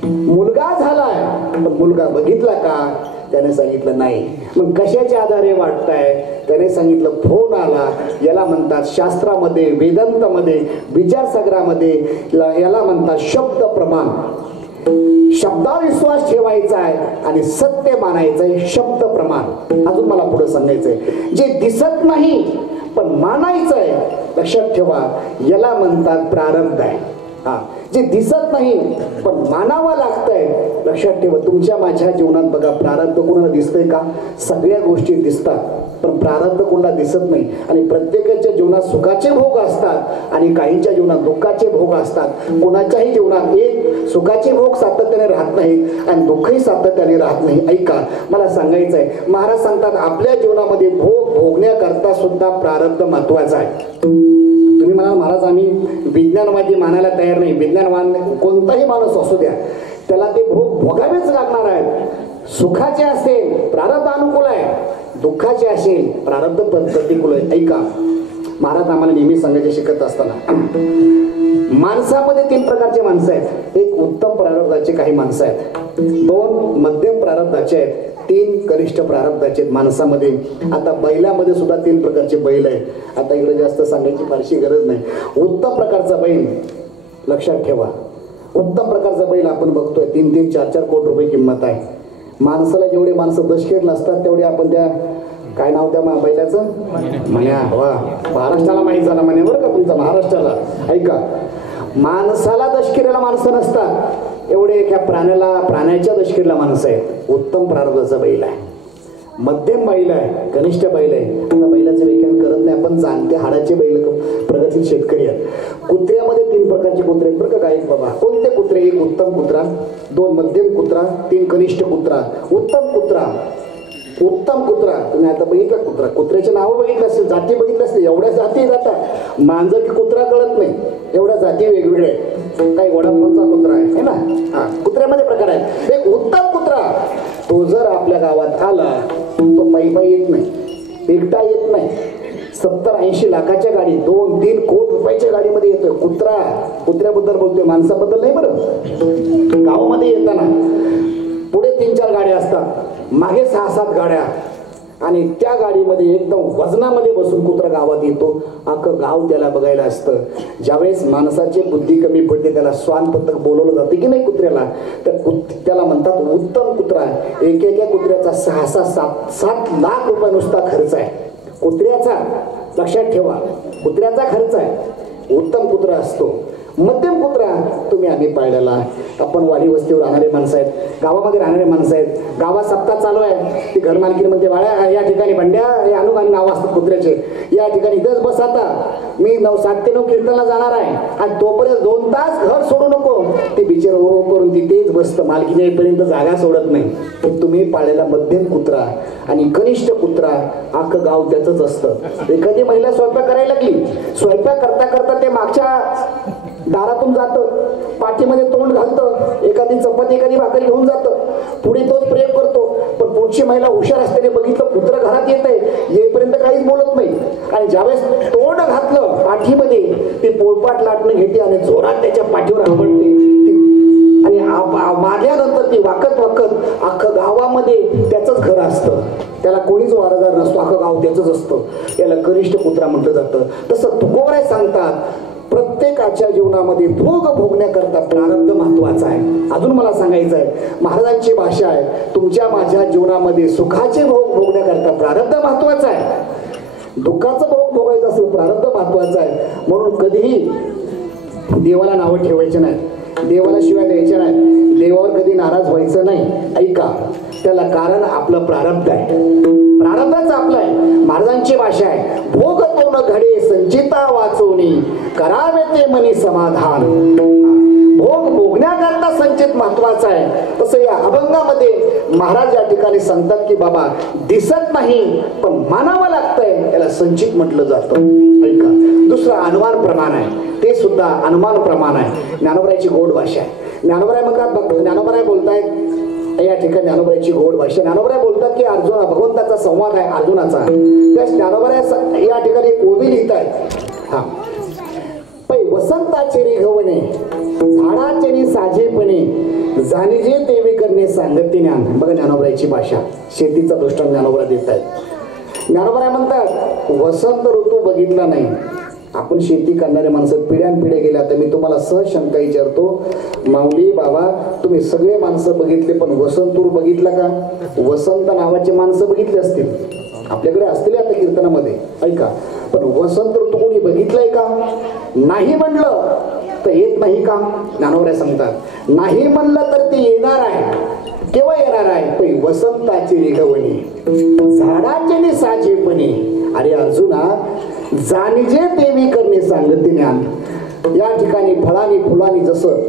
मुलगा झालाय, पण मुलगा बघितला का? त्याने सांगितलं नाही. मग कशाच्या आधारे वाटताय? त्याने सांगितलं फोन आला. याला म्हणतात शास्त्रामध्ये, वेदांतामध्ये, विचारसागरामध्ये याला म्हणतात शब्द प्रमाण. शब्दावर विश्वास ठेवायचा आहे आणि सत्य मानायचं आहे, शब्द प्रमाण. अजून मला पुढे सांगायचंय, जे दिसत नाही पण मानायचंय, लक्षात ठेवा, याला म्हणतात प्रारब्ध आहे. जे दिसत नाही पण मानावं लागतंय, लक्षात ठेवा. तुमच्या माझ्या जीवनात बघा, प्रारब्ध कोणाला दिसतंय का? सगळ्या गोष्टी दिसतात पण प्रारब्ध कोणाला दिसत नाही. आणि प्रत्येकाच्या जीवनात सुखाचे भोग असतात आणि काहींच्या जीवनात दुःखाचे भोग असतात. कोणाच्याही जीवनात एक सुखाचे भोग सातत्याने राहत नाही आणि दुःखही सातत्याने राहत नाही. ऐका, मला सांगायचं आहे, महाराज सांगतात आपल्या जीवनामध्ये भोग भोगण्याकरता सुद्धा प्रारब्ध महत्वाचा आहे. तुम्ही म्हणाल, महाराज आम्ही विज्ञानवादी मानायला तयार नाही. विज्ञानवान कोणताही माणूस असू द्या, त्याला ते भोग भोगावेच लागणार आहेत. सुखाचे असेल प्रारब्ध अनुकूल आहे, दुःखाचे असेल प्रारब्ध प्रतिकूल आहे. ऐका, महाराज आम्हाला नेहमी सांगायचे शिकत असताना, माणसामध्ये 3 प्रकारचे माणसं आहेत. एक उत्तम प्रारब्धाचे काही माणसं आहेत, 2 मध्यम प्रारब्धाचे आहेत, 3 कनिष्ठ प्रारब्धाचे आहेत माणसामध्ये. आता बैलामध्ये सुद्धा 3 प्रकारचे बैल आहेत. आता इकडे जास्त सांगायची फारशी गरज नाही. उत्तम प्रकारचा बैल, लक्षात ठेवा, उत्तम प्रकारचा बैल आपण बघतोय 3-3, 4-4 कोटी रुपये किंमत आहे. माणसाला जेवढे माणसं दशकेर नसतात तेवढे आपण त्या, काय नाव त्या बैलाचं, म्हण्या. वा, महाराष्ट्राला माहीत झाला म्हणे बरं का तुमचा, महाराष्ट्राला. ऐका, माणसाला दशकिरीला माणसं नसतात एवढे एका प्राण्याच्या दशकिरीला माणसं आहेत. उत्तम प्रारब्धाचा बैल आहे, मध्यम बैल आहे, कनिष्ठ बैल आहे. आता बैलाचे व्याख्यान करत नाही आपण, जाणते हाडाचे बैल प्रगतशील शेतकरी आहेत. कुत्र्यामध्ये 3 प्रकारचे कुत्रे आहेत बरं का गायक बाबा. कोणते कुत्रे? 1 उत्तम कुत्रा, 2 मध्यम कुत्रा, 3 कनिष्ठ कुत्रा. उत्तम कुत्रा तुम्ही आता बघितला कुत्रा, कुत्र्याचे नावं बघितलं असेल, जाती बघितलं असेल, एवढ्या जाती जातात. मांजर की कुत्रा कळत नाही, एवढ्या जाती वेगवेगळ्या आहेत. काही वडापावचा कुत्रा आहे ना. कुत्र्यामध्ये प्रकार आहेत. एक उत्तम कुत्रा, तो जर आपल्या गावात आला तो पायी येत नाही, एकटा येत नाही. 70-80 लाखाच्या गाडी, 2-3 कोटी रुपयाच्या गाडीमध्ये येतोय कुत्रा. कुत्र्याबद्दल बोलतोय, माणसाबद्दल नाही बरं. गावामध्ये येताना पुढे 3-4 गाड्या असतात, मागे 6-7 गाड्या, आणि त्या गाडीमध्ये एकदम वजनामध्ये बसून कुत्रा गावात येतो. अख्खं गाव त्याला बघायला असतं. ज्यावेळेस माणसाची बुद्धी कमी पडते त्याला श्वान पथक बोलवलं जाते की नाही कुत्र्याला, तर त्याला म्हणतात उत्तम कुत्रा. एकेका कुत्र्याचा 6-7 लाख रुपये नुसता खर्च आहे कुत्र्याचा. लक्षात ठेवा, कुत्र्याचा खर्च आहे. उत्तम कुत्रा असतो. मध्यम कुत्रा तुम्ही आम्ही पाळलेला. आपण वाडी वस्तीवर राहणारे माणसं आहेत, गावामध्ये राहणारे माणसं आहेत. गावात सप्ताह चालू आहे, ती घर मालकीने म्हणते बाळा या ठिकाणी भांड्या हे अनुमान नाव असतात कुत्र्याचे, या ठिकाणी इथंच बस आता, मी 7 ते 9 कीर्तनला जाणार आहे आणि तोपर्यंत 2 तास घर सोडू नको. ते बिचार हो करून तिथेच बसतं, मालकीने येईपर्यंत जागा सोडत नाही. पण तुम्ही पाळलेला मध्यम कुत्रा आणि कनिष्ठ कुत्रा अख्खं गाव त्याचंच असतं. एखादी महिला स्वयंपाक करायला लागली, स्वयंपाक करता करता ते मागच्या दारातून जातं, पाठीमध्ये तोंड घालतं, एखादी चपाती एखादी भाकरी घेऊन जातं, पुढे तोच प्रयोग करतो. पण पुढची महिला हुशार असताना बघितलं कुत्रं घरात येत आहे, येईपर्यंत काहीच बोलत नाही आणि ज्यावेळेस तोंड घातलं पाठीमध्ये ते पोळपाट लाटणं घेते आणि जोरात त्याच्या पाठीवर आवडते आणि मारल्यानंतर ती वाकत वाकत अख्खं गावामध्ये त्याचंच घर असतं, त्याला कोणीच वारदार नसतो, अख्खं गाव त्याचंच असतं. याला कनिष्ठ कुत्रा म्हटलं जातं. तसं तुकोबराय सांगतात प्रत्येकाच्या जीवनामध्ये भोग भोगण्याकरता प्रारब्ध महत्वाचा आहे. अजून मला सांगायचं आहे, महाराजांची भाषा आहे, तुमच्या माझ्या जीवनामध्ये सुखाचे भोग भोगण्याकरता प्रारब्ध महत्वाचा आहे, दुःखाचं भोग भोगायचं असेल प्रारब्ध महत्वाचा आहे. म्हणून कधीही देवाला नावं ठेवायचे नाही, देवाला शिवाय द्यायच्या नाही, देवावर कधी नाराज व्हायचं नाही. ऐका, त्याला कारण आपलं प्रारब्ध आहे, प्रारब्धच आपलं आहे. महाराजांची भाषा आहे, भोग तो न घडे संचिता वाचवणी करावे ते मनी समाधान. भोग भोगण्याकरता संचित महत्वाचा आहे. तसं या अभंगामध्ये महाराज या ठिकाणी सांगतात की बाबा दिसत नाही पण मानावं लागतंय, त्याला संचित म्हटलं जातं. ऐका, दुसरं अनुमान प्रमाण आहे, ते सुद्धा अनुमान प्रमाण आहे. ज्ञानोबरायची गोड भाषा आहे. ज्ञानोबराय म्हणतात, ज्ञानोबराय बोलतायत या ठिकाणी ज्ञानोबरायची गोड भाषा. ज्ञानोबराय बोलतात की अर्जुन भगवंताचा संवाद आहे अर्जुनाचा, त्या ज्ञानोबराय या ठिकाणी ओवी लिहितायत. हा पै वसंताचे रिघवणे झाडाचे साजेपणे जाणीजे देवी करणे सांगते ज्ञान. बघा ज्ञानोबरायची भाषा, शेतीचा दृष्टांत ज्ञानोबराय देत आहेत. ज्ञानोबराय म्हणतात वसंत ऋतू बघितला नाही. आपण शेती करणारे माणसं पिढ्यानपिढ्या गेल्या. तर मी तुम्हाला सहज शंका विचारतो, माऊली बाबा तुम्ही सगळे माणसं बघितले पण वसंत ऋतू बघितला का? वसंत नावाचे माणसं बघितले असतील, आपल्याकडे असतील आता कीर्तनामध्ये. ऐका, पण वसंत ऋतू कोणी बघितलाय का? नाही म्हणलं तर येत नाही का? ज्ञानोबराय सांगतात नाही म्हणलं तर ते येणार आहे. केव्हा येणार आहे? पण वसंताची रिघवणी झाडाचे साजेपणे. अरे अर्जुना, जाणीजे देवी करणे सांगते ज्ञान. या ठिकाणी फळांनी फुलांनी जसं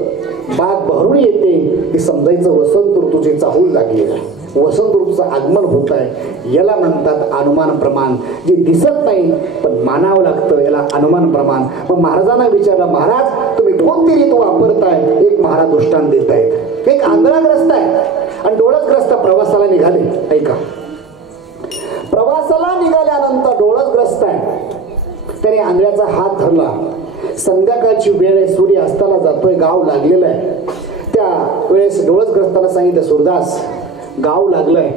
बाग भरून येते हे समजायचं वसंत ऋतूचे चाहूल लागलेलं आहे, वसंत ऋतूचं आगमन होत आहे. याला म्हणतात अनुमान प्रमाण. जे दिसत नाही पण मानावं लागतं याला अनुमान प्रमाण. मग महाराजांना विचारलं, महाराज तुम्ही कोणती रीत वापरताय? एक महाराज दृष्टांत देत आहेत. एक आंधळाग्रस्त आहे आणि डोळसग्रस्त प्रवासाला निघाले. ऐका, प्रवासाला निघाल्यानंतर डोळसग्रस्त आहे, त्याने आंधळ्याचा हात धरला. संध्याकाळची वेळ आहे, सूर्य अस्ताला जातोय, गाव लागलेलं आहे. त्या वेळेस डोळसग्रस्ताला सांगितलं, सुरदास गाव लागलंय,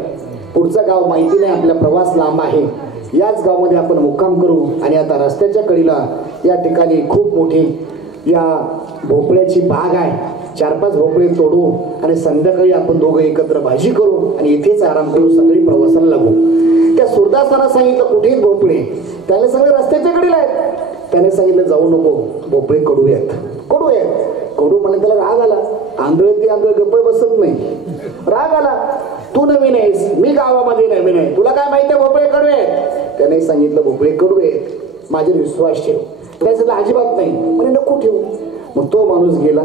पुढचं गाव माहिती नाही, आपला प्रवास लांब आहे, याच गावामध्ये आपण मुक्काम करू. आणि आता रस्त्याच्या कडीला या ठिकाणी खूप मोठी या भोपळ्याची बाग आहे, 4-5 भोपळे तोडू आणि संध्याकाळी आपण दोघं एकत्र भाजी करू आणि इथेच आराम करू, सगळी प्रवासाला लागू. त्या सुरदासाला सांगितलं कुठेच भोपळे, त्याने सगळे रस्त्याच्या कडीला आहेत. त्याने सांगितलं जाऊ नको, भोपळे कडू आहेत. कडू आहेत, कडू म्हणले त्याला राग आला. आंधळे ते आंधळे गप्प बसत नाही, राग आला. तू नवीन आहेस, मी गावामध्ये नवीन आहे, तुला काय माहिती आहे भोपळे कडू आहेत? त्याने सांगितलं भोपळे कडू आहेत, माझ्यावर विश्वास ठेव. त्याच्यातला अजिबात नाही म्हणजे नको ठेवू. मग तो माणूस गेला,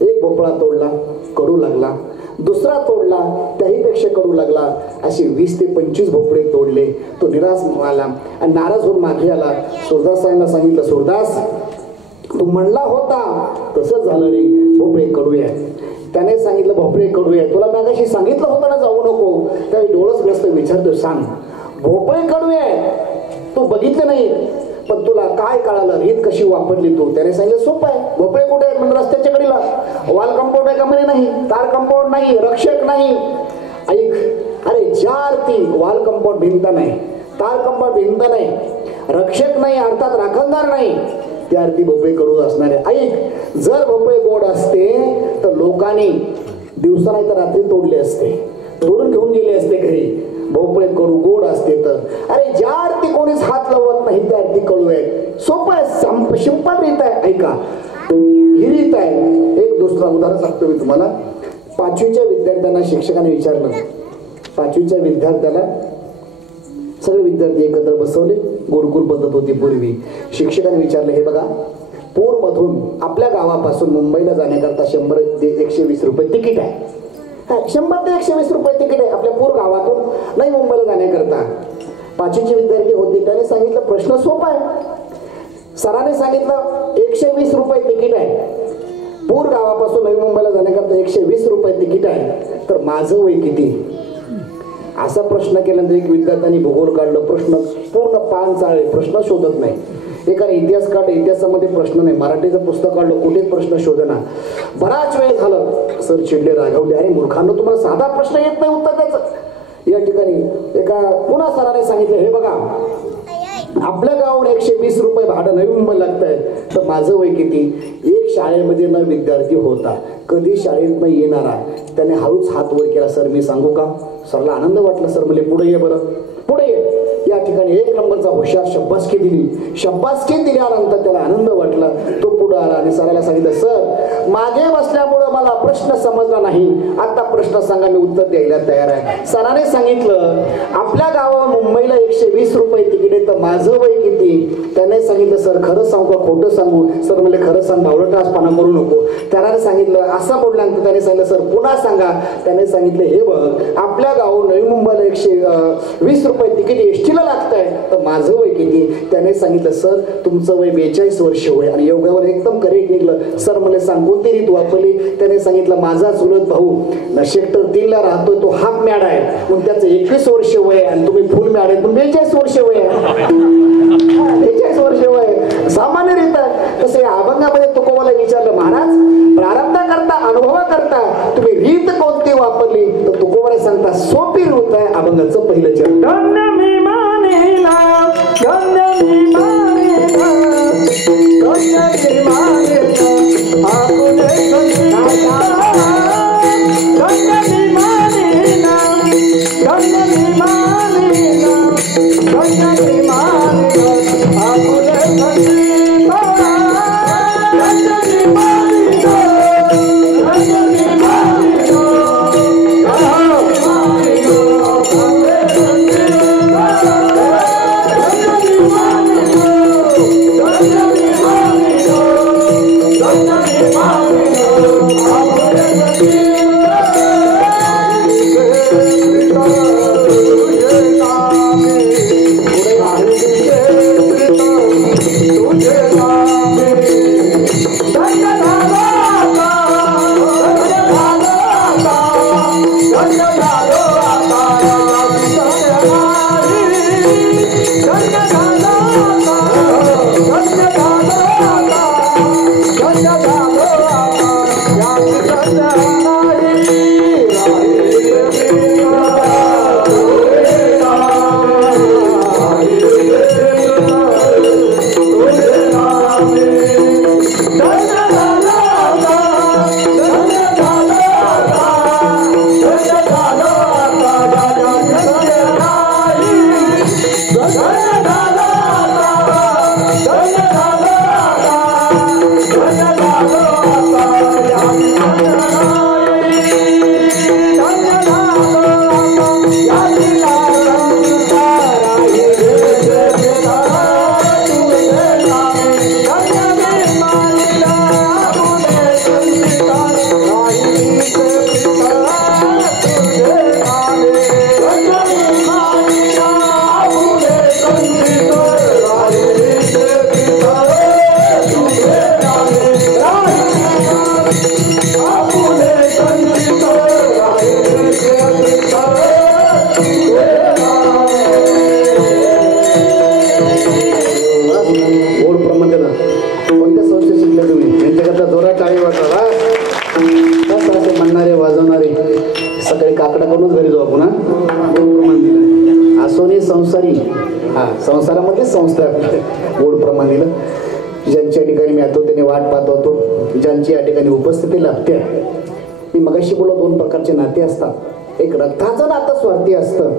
एक भोपळा तोडला, कडू लागला. दुसरा तोडला, त्याहीपेक्षा कडू लागला. असे 20 ते 25 भोपळे तोडले. तो निराश आला आणि नाराज होऊन मागे आला. सुरदासांना सांगितलं, सुरदास तू म्हणला होता तसंच झालं रे, भोपळे कडू आहे. त्याने सांगितलं भोपळे कडू आहे, तुला मागाशी सांगितलं होतं ना जाऊ नको. त्यावेळी डोळसग्रस्त विचारतो, सांग भोपळे कडू आहे, तू बघितलं नाही पण तुला काय कळालं, रीत कशी वापरली तू? त्याने सांगितलं सोपं आहे, भोपळे कुठे आहेत म्हणजे रस्त्याच्या कडेला. वॉल कंपाऊंड आहे का म्हणे नाही, तार कंपाऊंड नाही, रक्षक नाही. ऐक, अरे ज्या अर्थी वॉल कंपाऊंड भिंत नाही, तार कंपाऊंड भिंत नाही, रक्षक नाही अर्थात राखणदार नाही, त्या अर्थी भोपळे कडू असणार आहे. ऐक, जर भोपळे गोड असते तर लोकांनी दिवसा नाही तर रात्री तोडले असते, तोडून घेऊन गेले असते घरी. भोपळे कडू गोड असते तर. अरे ज्या अर्थी कोणीच हात लावत नाही त्या अर्थी कडू आहे. सोपं आहे, सिंपल रीत आहे. ऐका, ही रीत आहे. एक दुसरा उदाहरण सांगतो मी तुम्हाला. 5वीच्या विद्यार्थ्यांना शिक्षकाने विचारलं. 5वीच्या विद्यार्थ्याला सगळे विद्यार्थी एकत्र बसवले. गुरुकुल पद्धत होती पूर्वी. शिक्षकाने विचारलं, हे बघा, पूरमधून आपल्या गावापासून मुंबईला जाण्याकरता 100 ते 120 रुपये तिकीट आहे. 100 ते 120 रुपये तिकीट आहे आपल्या पूर गावातून नाही मुंबईला जाण्याकरता. 5वीचे विद्यार्थी होते. त्याने सांगितलं, प्रश्न सोपा आहे. सराने सांगितलं 120 रुपये तिकीट आहे. पूर गावापासून नवी मुंबईला जाण्याकरता 120 रुपये तिकीट आहे. तर माझं वय किती? असा प्रश्न केल्यानंतर एक विद्यार्थ्यांनी भूगोल काढलं. प्रश्न पूर्ण पान चाळले. प्रश्न शोधत नाही. एकाने इतिहास काढला. इतिहासामध्ये प्रश्न नाही. मराठीचं पुस्तक काढलं. कुठेच प्रश्न शोधना. बराच वेळ झालं. सर चिडले, रागावले. अरे मूर्खांनो, तुम्हाला साधा प्रश्न येत नाही उत्तर द्यायचं. या ठिकाणी एका पुन्हा सराने सांगितलं, हे बघा, आपल्या गावाहून 120 रुपये भाडं नवी मुंबई लागत आहे. तर माझं वय किती? एक शाळेमध्ये न विद्यार्थी होता, कधी शाळेत न येणारा, त्याने हळूच हात वर केला. सर मी सांगू का? सरला आनंद वाटला. सर म्हणले, पुढे ये बरं, पुढे ये. या ठिकाणी 1 नंबरचा हुशार शब्बासकी दिली. शब्बासकी दिल्यानंतर त्याला आनंद वाटला. तो पुढे आला आणि सराला सांगितलं, सर मागे बसल्यामुळं मला प्रश्न समजला नाही. आता प्रश्न सांगा, मी उत्तर द्यायला तयार आहे. सराने सांगितलं, आपल्या गावावर मुंबईला 120 रुपये तिकीट आहे. तर माझं वय किती? त्याने सांगितलं, सर खरं सांगू का खोटं सांगू? सर म्हणजे खरं सांग, बावळटासपणा करू नको. त्याने सांगितलं. असं बोलल्यानंतर त्याने सांगितलं, सर पुन्हा सांगा. त्याने सांगितलं, हे बघ, आपल्या गावावर नवी मुंबईला 120 रुपये तिकीट एसटीला लागतंय. तर माझं वय किती? त्याने सांगितलं, सर तुमचं वय 42 वर्ष वय. आणि योगावर एकदम करेक्ट निघलं. सर मला सांग, कोणती रीत वापरली? त्याने सांगितलं, माझा चुलत भाऊ सेक्टर 3ला राहतोय. तो हाफ मॅड आहे, मग त्याचं 21 वर्ष वय आणि तुम्ही फुल मॅड आहे, पण 42 वर्ष वय आहे. 42 वर्ष वय सामान्य रीत आहे. तसं या अभंगामध्ये तुकोबाला विचारलं, महाराज प्रारब्ध करता, अनुभव करता तुम्ही रीत कोणती वापरली? तर तुकोबाला सांगता, सोपी रीत आहे. अभंगाचं पहिलं चरण. धन्य मी मानेला, धन्य मी मानेला, धन्य मी मानेला, आपुले संतान. धन्य मी मानेला, धन्य मी मानेला, धन्य मी मानेला, आपुले संतान. धन्य मी मानेला, धन्य मी मानेला, संसारामध्ये संस्कार गोड प्रमाण दिलं. ज्यांच्या ठिकाणी मी आतो त्याने वाट पाहत होतो, ज्यांची या ठिकाणी उपस्थिती लागते. मी मगाशी बोललो 2 प्रकारचे नाते असतात. एक रक्ताचं नातं स्वार्थी असतं.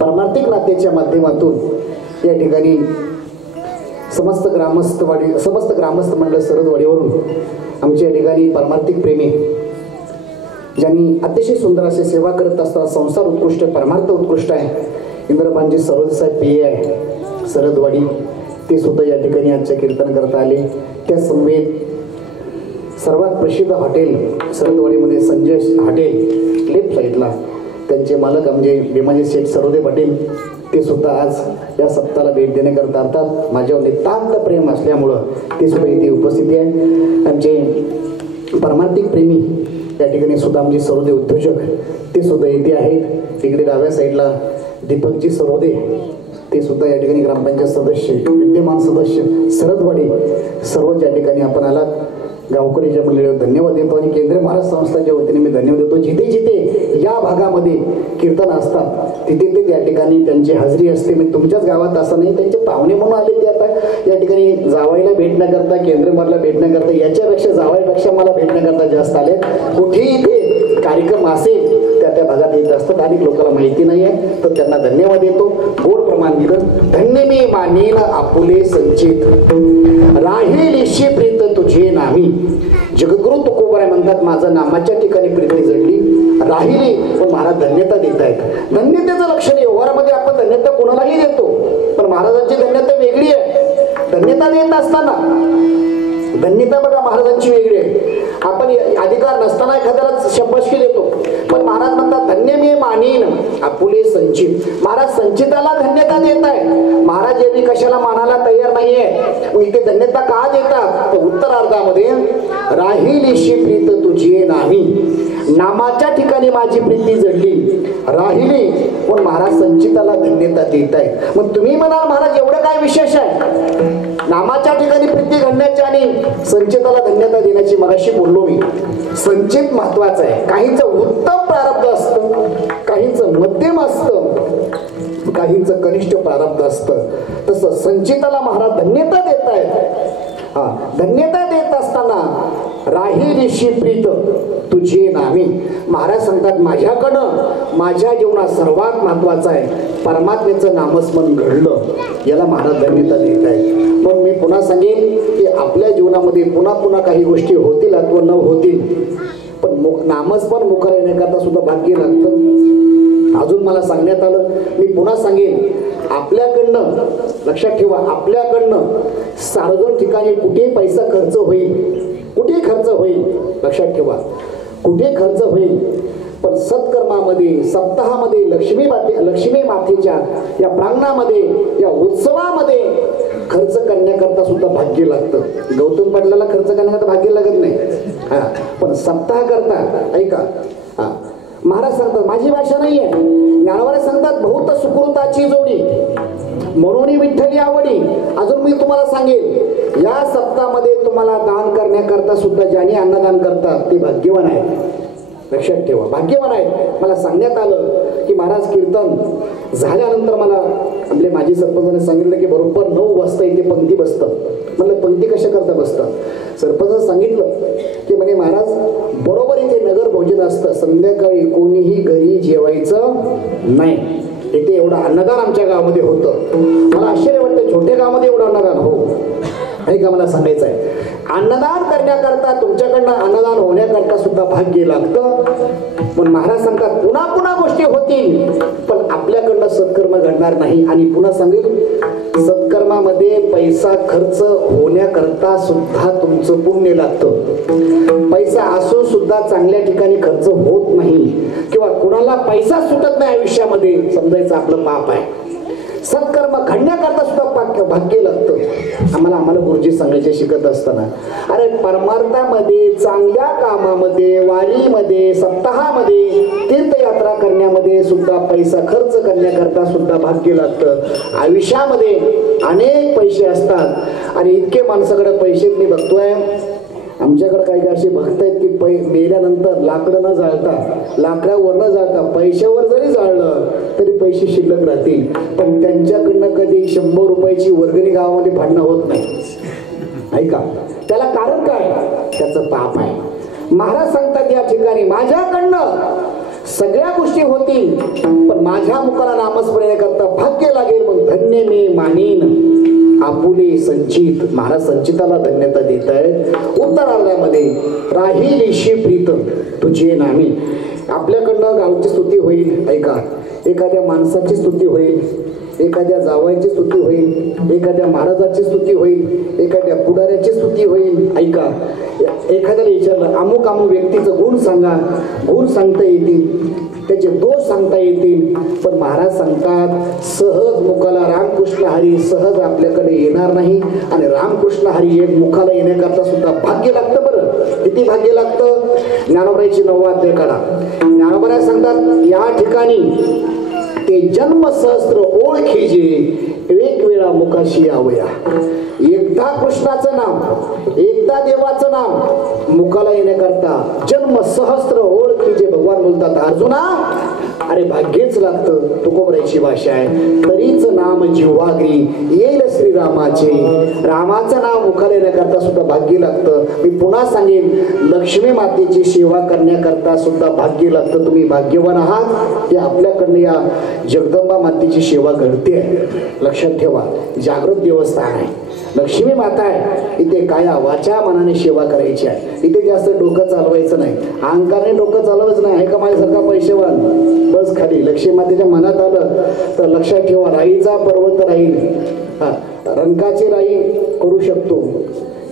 पारमार्थिक नात्याच्या माध्यमातून या ठिकाणी समस्त ग्रामस्थ मंडळ सरदवाडीवरून आमच्या ठिकाणी परमार्थिक प्रेमी ज्यांनी अतिशय सुंदर असे सेवा करत असताना संसार उत्कृष्ट परमार्थ उत्कृष्ट आहे इंद्रबानजी सरोजसाहेब पी आहे सरदवाडी, ते सुद्धा या ठिकाणी आजच्या कीर्तन करता आले. त्या समवेत सर्वात प्रसिद्ध हॉटेल सरदवाडीमध्ये संजय हॉटेल लेफ्ट साईडला त्यांचे मालक म्हणजे भीमाजी शेठ सरोदे पाटील, ते सुद्धा आज या सप्ताहाला भेट देण्याकरता अर्थात माझ्यावर नितांत प्रेम असल्यामुळं ते सुद्धा इथे उपस्थिती आहे. आमचे परमार्थिक प्रेमी या ठिकाणी सुद्धा आमचे सरोदे उद्योजक ते सुद्धा इथे आहेत. इकडे डाव्या साईडला दीपकजी सरोदे ते सुद्धा या ठिकाणी ग्रामपंचायत सदस्य विद्यमान सदस्य सरदवाडी सर्व या ठिकाणी आपण आलात. गावकरीच्या मंडळीवर धन्यवाद देतो आणि केंद्रीय महाराज संस्थाच्या वतीने मी धन्यवाद देतो. जिथे जिथे या भागामध्ये कीर्तन असतात तिथे ते त्या ठिकाणी त्यांची हजेरी असते. म्हणजे तुमच्याच गावात असं नाही, त्यांचे पाहुणे म्हणून आले ते आता या ठिकाणी जावायला भेटण्याकरता केंद्रीय महाराजला भेटण्याकरता याच्यापेक्षा जावायपेक्षा मला भेटण्याकरता जास्त आले. कुठेही इथे कार्यक्रम असेल त्या भागात येत असतात. अनेक लोकांना माहिती नाही आहे तर त्यांना धन्यवाद देतो. गोड प्रमाण दिलं. धन्य मी मानेन आपुले संचित राहील इशी प्रीत तुझे नामी. जगद्गुरु तुकोबाराय म्हणतात माझं नामाच्या ठिकाणी प्रीती जडली राहिली पण महाराज धन्यता देत आहेत. धन्यतेचं लक्षण व्यवहारामध्ये आपण धन्यता कोणालाही देतो पण महाराजांची धन्यता वेगळी आहे. धन्यता देत असताना धन्यता बघा महाराजांची वेगळी आहे. आपण अधिकार नसताना एखाद्याला शब्बाशकी देतो पण महाराज म्हणतात धन्य मी मानीन आपुले संचित. महाराज संचिताला धन्यता देत आहे. महाराज यांनी कशाला मानायला तयार नाहीये. इथे धन्यता का देतात उत्तरार्धामध्ये राहील इशी प्रीत तुझी नाही. नामाच्या ठिकाणी माझी प्रीती जडली राहिली पण महाराज संचिताला धन्यता देत आहे. मग तुम्ही म्हणाल महाराज एवढं काय विशेष आहे नामाच्या ठिकाणी प्रीती घडण्याची आणि संचिताला धन्यता देण्याची. मगाशी बोललो मी संचित महत्वाचं आहे. काहींचं उत्तम प्रारब्ध असतं, काहींचं मध्यम असतं, काहींचं कनिष्ठ प्रारब्ध असतं. तसं संचिताला महाराज धन्यता देत आहेत. धन्यता देत असताना राहिलीशी प्रीत तुझे नामी. महाराज सांगतात माझ्याकडं माझ्या जीवनात सर्वात महत्वाचं आहे परमात्मेचं नामस्मरण घडलं याला महाराज धन्यता देत आहेत. मग मी पुन्हा सांगेन की आपल्या जीवनामध्ये पुन्हा पुन्हा काही गोष्टी होतील अथवा न होतील पण नामस्मरण मुखार येण्याकरता सुद्धा भाग्य लागतं. अजून मला सांगण्यात आलं मी पुन्हा सांगेन आपल्याकडनं लक्षात ठेवा आपल्याकडनं सार्वजनिक ठिकाणी कुठे पैसा खर्च होईल कुठे खर्च होईल लक्षात ठेवा कुठे खर्च होईल पण सत्कर्मामध्ये सप्ताहामध्ये लक्ष्मी मातेच्या या प्रांगणामध्ये या उत्सवामध्ये खर्च करण्याकरता सुद्धा भाग्य लागतं. गौतम पाटलाला खर्च करण्याकरता भाग्य लागत नाही पण सप्ताह करता ऐका महाराज सांगतात माझी भाषा नाहीये ज्ञानवारे सांगतात बहुत सुकृताची जोडी म्हणून विठ्ठली आवडी. अजून मी तुम्हाला सांगेन या सप्ताहामध्ये तुम्हाला दान करण्याकरता सुद्धा ज्यांनी अन्नदान करतात ते भाग्यवान आहेत. लक्षात ठेवा भाग्यवान आहेत. मला सांगण्यात आलं की महाराज कीर्तन झाल्यानंतर मला आपले माजी सरपंचाने सांगितलं की बरोबर 9 वाजता इथे पंक्ती बसतं. म्हणलं पंक्ती कशा करता बसतं. सरपंचाने सांगितलं की म्हणे महाराज बरोबर इथे नगर भोजन असतं संध्याकाळी कोणीही घरी जेवायचं नाही. इथे एवढं अन्नदान आमच्या गावामध्ये होतं. मला आश्चर्य वाटतं छोट्या गावामध्ये एवढं अन्नदान हो हे का मला सांगायचं आहे. अन्नदान करण्याकरता तुमच्याकडनं अन्नदान होण्याकरता सुद्धा भाग्य लागतं. पण महाराज सांगतात पुन्हा पुन्हा गोष्टी होतील पण आपल्याकडनं सत्कर्म घडणार नाही. आणि पुन्हा सांगेल सत्कर्मामध्ये पैसा खर्च होण्याकरता सुद्धा तुमचं पुण्य लागतं. पैसा असून सुद्धा चांगल्या ठिकाणी खर्च होत नाही किंवा कुणाला पैसा सुटत नाही आयुष्यामध्ये समजायचं आपलं पाप आहे. सत्कर्म घडण्याकरता सुद्धा भाग्य लागतं. आम्हाला गुरुजी सांगायचे शिकत असताना अरे परमार्थामध्ये चांगल्या कामामध्ये वारीमध्ये सप्ताहामध्ये तीर्थयात्रा करण्यामध्ये सुद्धा पैसा खर्च करण्याकरता सुद्धा भाग्य लागतं. आयुष्यामध्ये अनेक पैसे असतात आणि इतके माणसाकडे पैसे मी बघतोय आमच्याकडे काही असे भक्त आहेत की मेल्यानंतर लाकडं न जाळता लाकडावर न जाळता पैशावर जरी जाळलं तरी पैसे शिल्लक राहतील पण त्यांच्याकडनं कधी 100 रुपयाची वर्गणी गावामध्ये भांडणं होत नाही. ऐका त्याला कारण काय त्याचं पाप आहे. महाराज सांगतात या ठिकाणी माझ्याकडनं सगळ्या गोष्टी होतील पण माझ्या मुखाला नामस्मरण करता भाग्य लागेल मग धन्य मी मानीन. आपुले संचित महाराज संचिताला धन्यता देत आहेत. उत्तरार्धामध्ये राहिलीशी प्रीत तुझे नामी. आपल्याकडनं गावची स्तुती होईल. ऐका, एखाद्या माणसाची स्तुती होईल, एखाद्या जावयाची स्तुती होईल, एखाद्या महाराजाची स्तुती होईल, एखाद्या पुढाऱ्याची स्तुती होईल. ऐका, एखाद्याला विचारलं अमुक अमुक व्यक्तीचं गुण सांगा, गुण सांगता येतील, त्याचे दोष सांगता येतील, पण महाराज सांगतात सहज मुखाला रामकृष्ण हरी सहज आपल्याकडे येणार नाही. आणि रामकृष्ण हरी एक मुखाला येण्याकरता सुद्धा भाग्य लागतं. बरं, किती भाग्य लागतं? ज्ञानोबराची 9वा अध्याय काढा. ज्ञानोबराय सांगतात या ठिकाणी ते जन्म सहस्त्र ओळखीजे एक वेळा मुखाशी आवया. एकदा कृष्णाचं नाम, एकदा देवाचं नाम मुखाला येण्याकरता जन्म सहस्त्र ओळखीचे भगवान बोलतात अर्जुना अरे भाग्यच लागतं. तुकोबरायची भाषा आहे. तरीच नाम जिव्हाग्री येईल श्रीरामाचे. रामाचं नाव मुखाला येण्याकरता सुद्धा भाग्य लागतं. मी पुन्हा सांगेन, लक्ष्मी मातेची सेवा करण्याकरता सुद्धा भाग्य लागतं. तुम्ही भाग्यवान आहात ते आपल्याकडनं या जगदंबा मातेची सेवा घडते. लक्षात ठेवा, जागृत देवस्थान आहे, लक्ष्मी माता आहे. इथे काया वाचा मनाने सेवा करायची आहे. इथे जास्त डोकं चालवायचं नाही, अहंकाराने डोकं चालवायचं नाही. आहे का माझ्यासारखा पैसेवान बस खाली. लक्ष्मी मातेच्या मनात आलं तर लक्षात ठेवा, राईचा पर्वत राहील. रंकाची राई करू शकतो.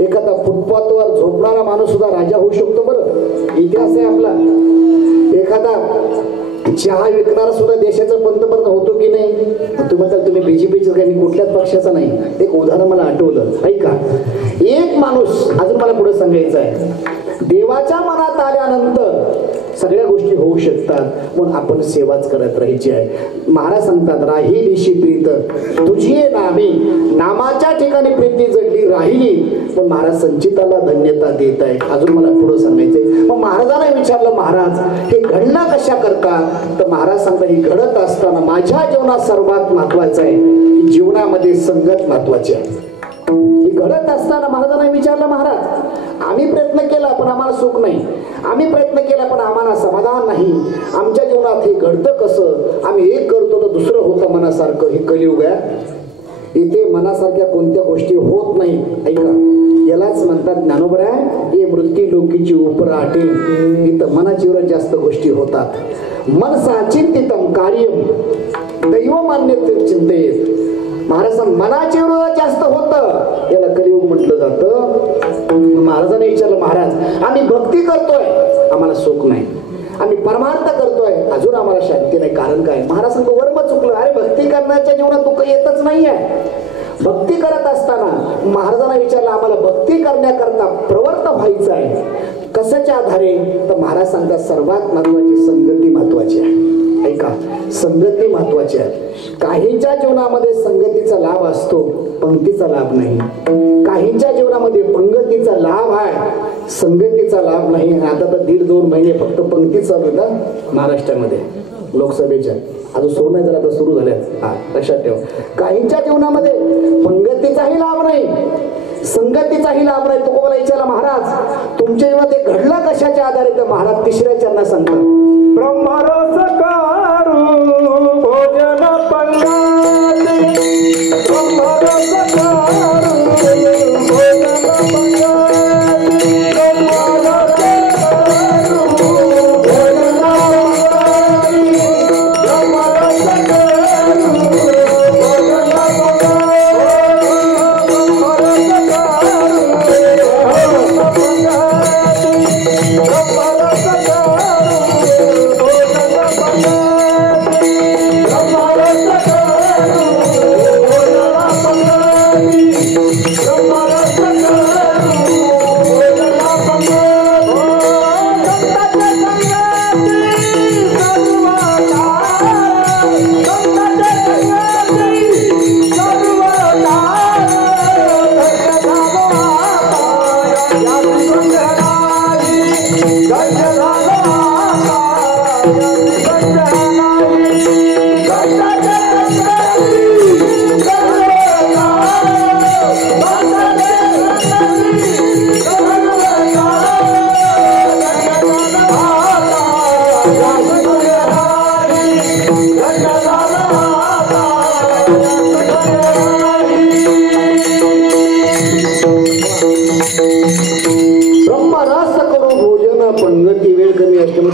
एखादा फुटपाथवर झोपणारा माणूस सुद्धा राजा होऊ शकतो. बरं, इतिहास आहे आपला. एखादा चहा विकणारा सुद्धा देशाचा पंतप्रधान होतो की नाही? तुम्ही म्हणता तुम्ही बीजेपीचं काही, मी कुठल्याच पक्षाचा नाही. एक उदाहरण मला आठवलं. ऐका, एक माणूस, अजून मला पुढे सांगायचं आहे, देवाच्या मनात आल्यानंतर सगळ्या गोष्टी होऊ शकतात, म्हणून आपण सेवाच करत राहायची आहे. महाराज सांगतात राहिलीशी प्रीत तुझी नामी. नामाच्या ठिकाणी प्रीती जडली राहिली, पण महाराज संचिताला धन्यता देत आहे. अजून मला पुढे सांगायचंय. मग महाराजांना विचारलं, महाराज हे घडणं कशा करता? तर महाराज सांगतात ही घडत असताना माझ्या जीवनात सर्वात महत्वाचं आहे की जीवनामध्ये संगत महत्वाची आहे. ही घडत असताना महाराजांना विचारलं, महाराज आम्ही प्रयत्न केला पण आम्हाला सुख नाही, आम्ही प्रयत्न केला पण आम्हाला समाधान नाही, आमच्या जीवनात हे घडतं कसं? आम्ही एक करतो तर दुसरं होतं मनासारखं. हे कलियुग आहे. इथे मनासारख्या कोणत्या गोष्टी होत नाही. ऐका, यालाच म्हणतात ज्ञानोबराय हे मृत्यू लोकीची उपराटे. इथं मनाची जास्त गोष्टी होतात. मनसा चिंतितम कार्यम दैव मान्य चिंतेत. महाराज मनाचे विरोध जास्त होतं, याला कलियुग म्हटलं जातं. महाराजांनी विचारलं, महाराज आम्ही भक्ती करतोय आम्हाला सुख नाही, आम्ही परमार्थ करतोय अजून आम्हाला शांती नाही, कारण काय? महाराज सांगतो वर्म चुकलं. अरे भक्ती करण्याच्या जीवनात दुःख येतच नाहीये. भक्ती करत असताना महाराजांना विचारलं, आम्हाला भक्ती करण्याकरता प्रवृत्त व्हायचं आहे, कशाच्या आधारे? तर महाराज सांगतात सर्वात महत्वाची संगती महत्वाची आहे. ऐका, संगती महत्वाची आहे. काहींच्या जीवनामध्ये संगतीचा लाभ असतो, पंक्तीचा लाभ नाही. काहींच्या जीवनामध्ये पंगतीचा लाभ आहे, संगतीचा लाभ नाही. आता तर 1.5-2 महिने फक्त पंक्ती चालू होता महाराष्ट्रामध्ये लोकसभेच्या. अजून सुरू नाही झाला, आता सुरू झाल्या. लक्षात ठेवा, काहींच्या जीवनामध्ये पंगतीचाही लाभ नाही, संगतीचाही लाभ नाही. तो मला विचारला, महाराज तुमच्या जीवनात हे घडलं कशाच्या आधारे? तर महाराज तिसऱ्या चरणात सांगतात, ब्रह्मरस कारू भोजन पंगाते, ब्रह्मरस कारू भोजन पंगाते, ब्रह्मरस कारू भोजन पंगाते, ब्रह्मरस कारू भोजन पंगाते, ब्रह्मरस कारू भोजन पंगाते, ब्रह्मरस कारू भोजन पंगाते.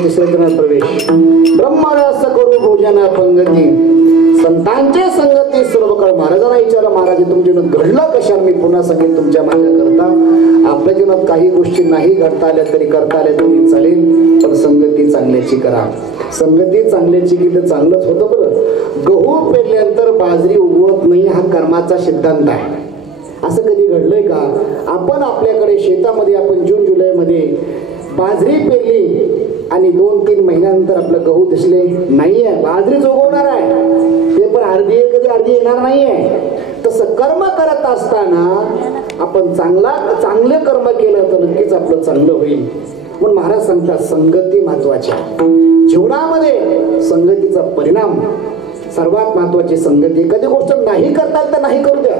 तिसऱ्या चरणात प्रवेश. ब्रह्मरस करू भोजना पंगती, संतांचे संगती सर्व कर. महाराजांना विचारलं, महाराज तुमच्या जीवनात घडलं कशाला? मी पुन्हा सांगेन तुमच्या मागे करता. आपल्या जीवनात काही गोष्टी नाही घडता आल्या तरी करता आल्या तरी चालेल, पण संगती चांगल्याची करा. संगती चांगल्याची केली तर चांगलंच होतं. बरं, गहू पेरल्यानंतर बाजरी उगवत नाही हा कर्माचा सिद्धांत आहे. असं कधी घडलंय का? आपण आपल्याकडे शेतामध्ये आपण जून जुलैमध्ये बाजरी पेरली आणि 2-3 महिन्यानंतर आपलं गहू दिसले नाहीये. बाजरीच उगवणार आहे, ते पण अर्धी कधी अर्धी येणार नाहीये. तसं कर्म करत असताना आपण चांगले कर्म केलं तर नक्कीच आपलं चांगलं होईल. म्हणून महाराज सांगतात संगती महत्वाची. जीवनामध्ये संगतीचा परिणाम सर्वात महत्वाची संगती. एखादी गोष्ट नाही करता तर नाही करू द्या.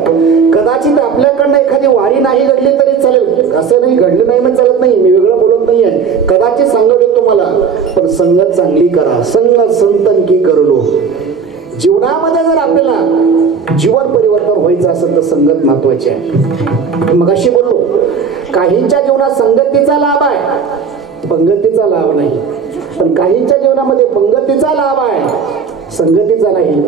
कदाचित आपल्याकडनं एखादी वारी नाही घडली तरी चालेल, असं नाही घडलं नाही म्हणजे चालत नाही. मी वेगळं बोलत नाहीये, कदाचित सांगत होतो तुम्हाला, पण संगत चांगली करा. संगत संतन की करलो. जीवनामध्ये जर आपल्याला जीवन परिवर्तन व्हायचं असेल तर संगत महत्वाची आहे. मगाशी बोललो, काहींच्या जीवनात संगतीचा लाभ आहे, पंगतीचा लाभ नाही. पण काहींच्या जीवनामध्ये पंगतीचा लाभ आहे, संगतीचा नाही.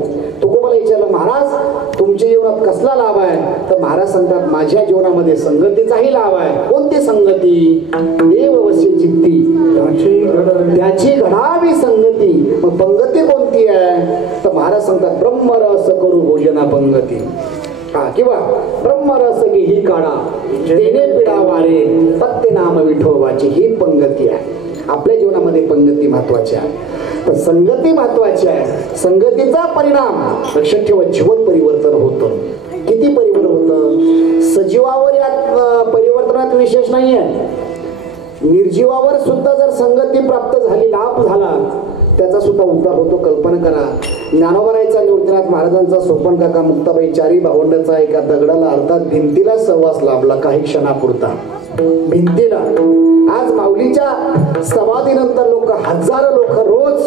तुकोबाला विचारलं, महाराज तुमच्या जीवनात कसला लाभ आहे? तर महाराज सांगतात, माझ्या जीवनामध्ये संगतीचाही लाभ आहे. कोणती संगती? देववशी चित्ती, त्याची घडावी संगती. मग पंगती कोणती आहे? तर महाराज सांगतात, ब्रह्मरस करू भोजना पंगती. किंवा ब्रह्मरस घे ही काढा, तेने पिढा वारे, पत्ते नाम विठोबाची. ही पंगती आहे. आपल्या जीवनामध्ये पंगती महत्वाची आहे, तर संगती महत्वाची आहे. संगतीचा परिणाम लक्षात ठेवा, जीवन परिवर्तन होतं. किती परिवर्तन होतं? सजीवावर या परिवर्तनात विशेष नाही आहे, निर्जीवावर सुद्धा जर संगती प्राप्त झाली, लाभ झाला, त्याचा सुद्धा उद्धार होतो. कल्पना करा, ज्ञानोबरायचा निवृत्तीनाथ महाराजांचा सोपन काका मुक्ताबाई, 4 भावंडाचा एका दगडाला अर्थात भिंतीला सहवास लाभला काही क्षणापुरता. भिंतीला आज माऊलीच्या समाधीनंतर लोक, हजारो लोक रोज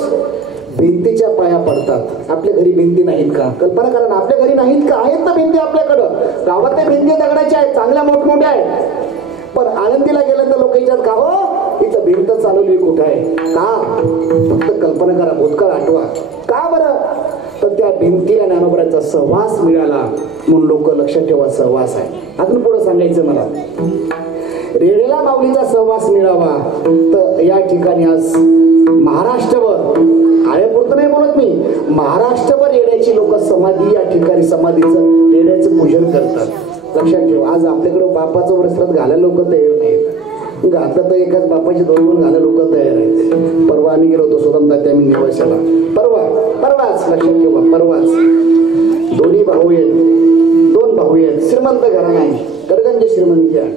भिंतीच्या पाया पडतात. आपल्या घरी भिंती नाहीत का? कल्पना करा ना, आपल्या घरी नाहीत का? आहेत ना भिंती आपल्याकडं. गावातल्या भिंती दगडाच्या आहेत, चांगल्या मोठमोठ्या आहेत. पण आनंदीला गेलं तर लोक विचारतात, का हो इथं भिंत चालवली कुठं आहे? का? फक्त कल्पना करा, भूतकाळ आठवा. का बरं? तर त्या भिंतीला ज्ञानोबरांचा सहवास मिळाला म्हणून लोक लक्षात ठेवा, सहवास आहे. अजून पुढे सांगायचं मला, रेडेला माऊलीचा सहवास मिळावा तर या ठिकाणी आज महाराष्ट्रभर, आळेपुरतं नाही बोलत मी, महाराष्ट्रभर रेड्याची लोक समाधी, या ठिकाणी समाधीचं रेड्याचं पूजन करतात. लक्षात ठेवा, आज आपल्याकडे बापाचं वस्त्रात घालायला लोक तयार नाहीत. घातलं तर एकाच बापाची 2 घालायला लोक तयार आहेत. परवा आम्ही गेलो होतो स्वतंत्र त्या निवासाला, परवाच लक्षात ठेवा, परवाच. दोन्ही भाऊ आहेत, 2 भाऊ आहेत, श्रीमंत घराणं आहे, गडगंज श्रीमंती आहे.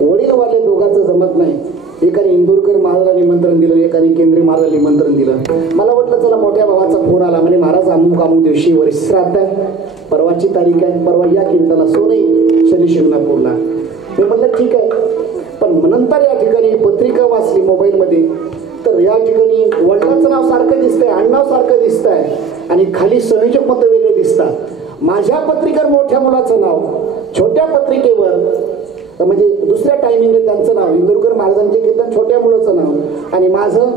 वडील वाले दोघांचं जमत नाही. एकाने इंदोरकर महाराजाला निमंत्रण दिलं, एकाने केंद्रीय महाराजाला निमंत्रण दिलं. मला वाटलं चला मोठ्या भावाचा फोन आला, म्हणजे महाराज अमुक दिवशी वरिष्ठ श्राद्ध आहे, परवाची तारीख आहे, परवा या कीर्तनाला सोनई शनी शिंगणापूरला. मी म्हटलं ठीक आहे. पण नंतर या ठिकाणी पत्रिका वाचली मोबाईलमध्ये, तर या ठिकाणी वडिलांचं नाव सारखं दिसतंय, आडनाव सारखं दिसतंय आणि खाली संयोजक मत वेगळे दिसतात. माझ्या पत्रिकेवर मोठ्या मुलाचं नाव, छोट्या पत्रिकेवर म्हणजे दुसऱ्या टायमिंगला त्यांचं नाव, इंदोरकर महाराजांचे कीर्तन, छोट्या मुलाचं नाव, आणि माझं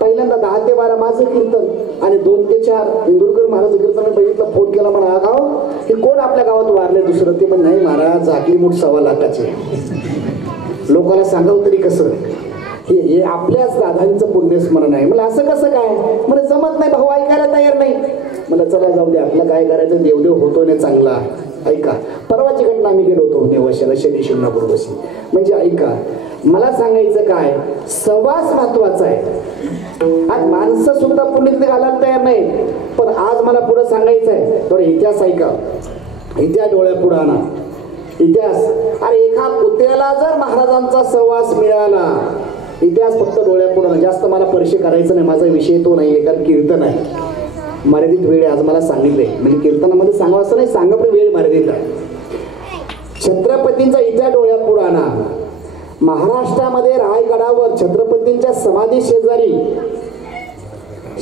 पहिल्यांदा 10 ते 12 माझं कीर्तन आणि 2 ते 4 इंदोरकर महाराज कीर्तन. बघितलं, फोन केला, म्हणा हा गाव हे कोण आपल्या गावात वारले दुसरं? ते पण नाही महाराज, आकली मूठ 1.25 लाखाचे. लोकांना सांगावं तरी कसं? हे आपल्याच दादांचं पुण्यस्मरण आहे. मला असं कसं काय? मला जमत नाही, भाऊ ऐकायला तयार नाही. मला चला जाऊ दे, आपलं काय करायचं, देवदेव होतो ना चांगला. ऐका, परवाची घटना आम्ही गेलो होतो नेवाशाला शनी शिंगणापूर बशी. म्हणजे ऐका, मला सांगायचं काय, सहवास महत्वाचा आहे. आज माणसं सुद्धा पुण्यतिथी घालायला तयार नाही. पण आज मला पुढे सांगायचं आहे, थोडं इतिहास ऐका, इतिहास डोळ्यापुढे आणा. इतिहास, अरे एका कुत्र्याला जर महाराजांचा सहवास मिळाला, इतिहास फक्त डोळ्यापुढे, जास्त मला परिचय करायचं नाही, माझा विषय तो नाहीये, कारण कीर्तन आहे, मर्यादित वेळ आज मला सांगितलंय. म्हणजे कीर्तनामध्ये सांगावं असं नाही, सांगा पण वेळ मर्यादित आहे. छत्रपतींचा इतिहास डोळ्यापुढे आणा. महाराष्ट्रामध्ये रायगडावर छत्रपतींच्या समाधी शेजारी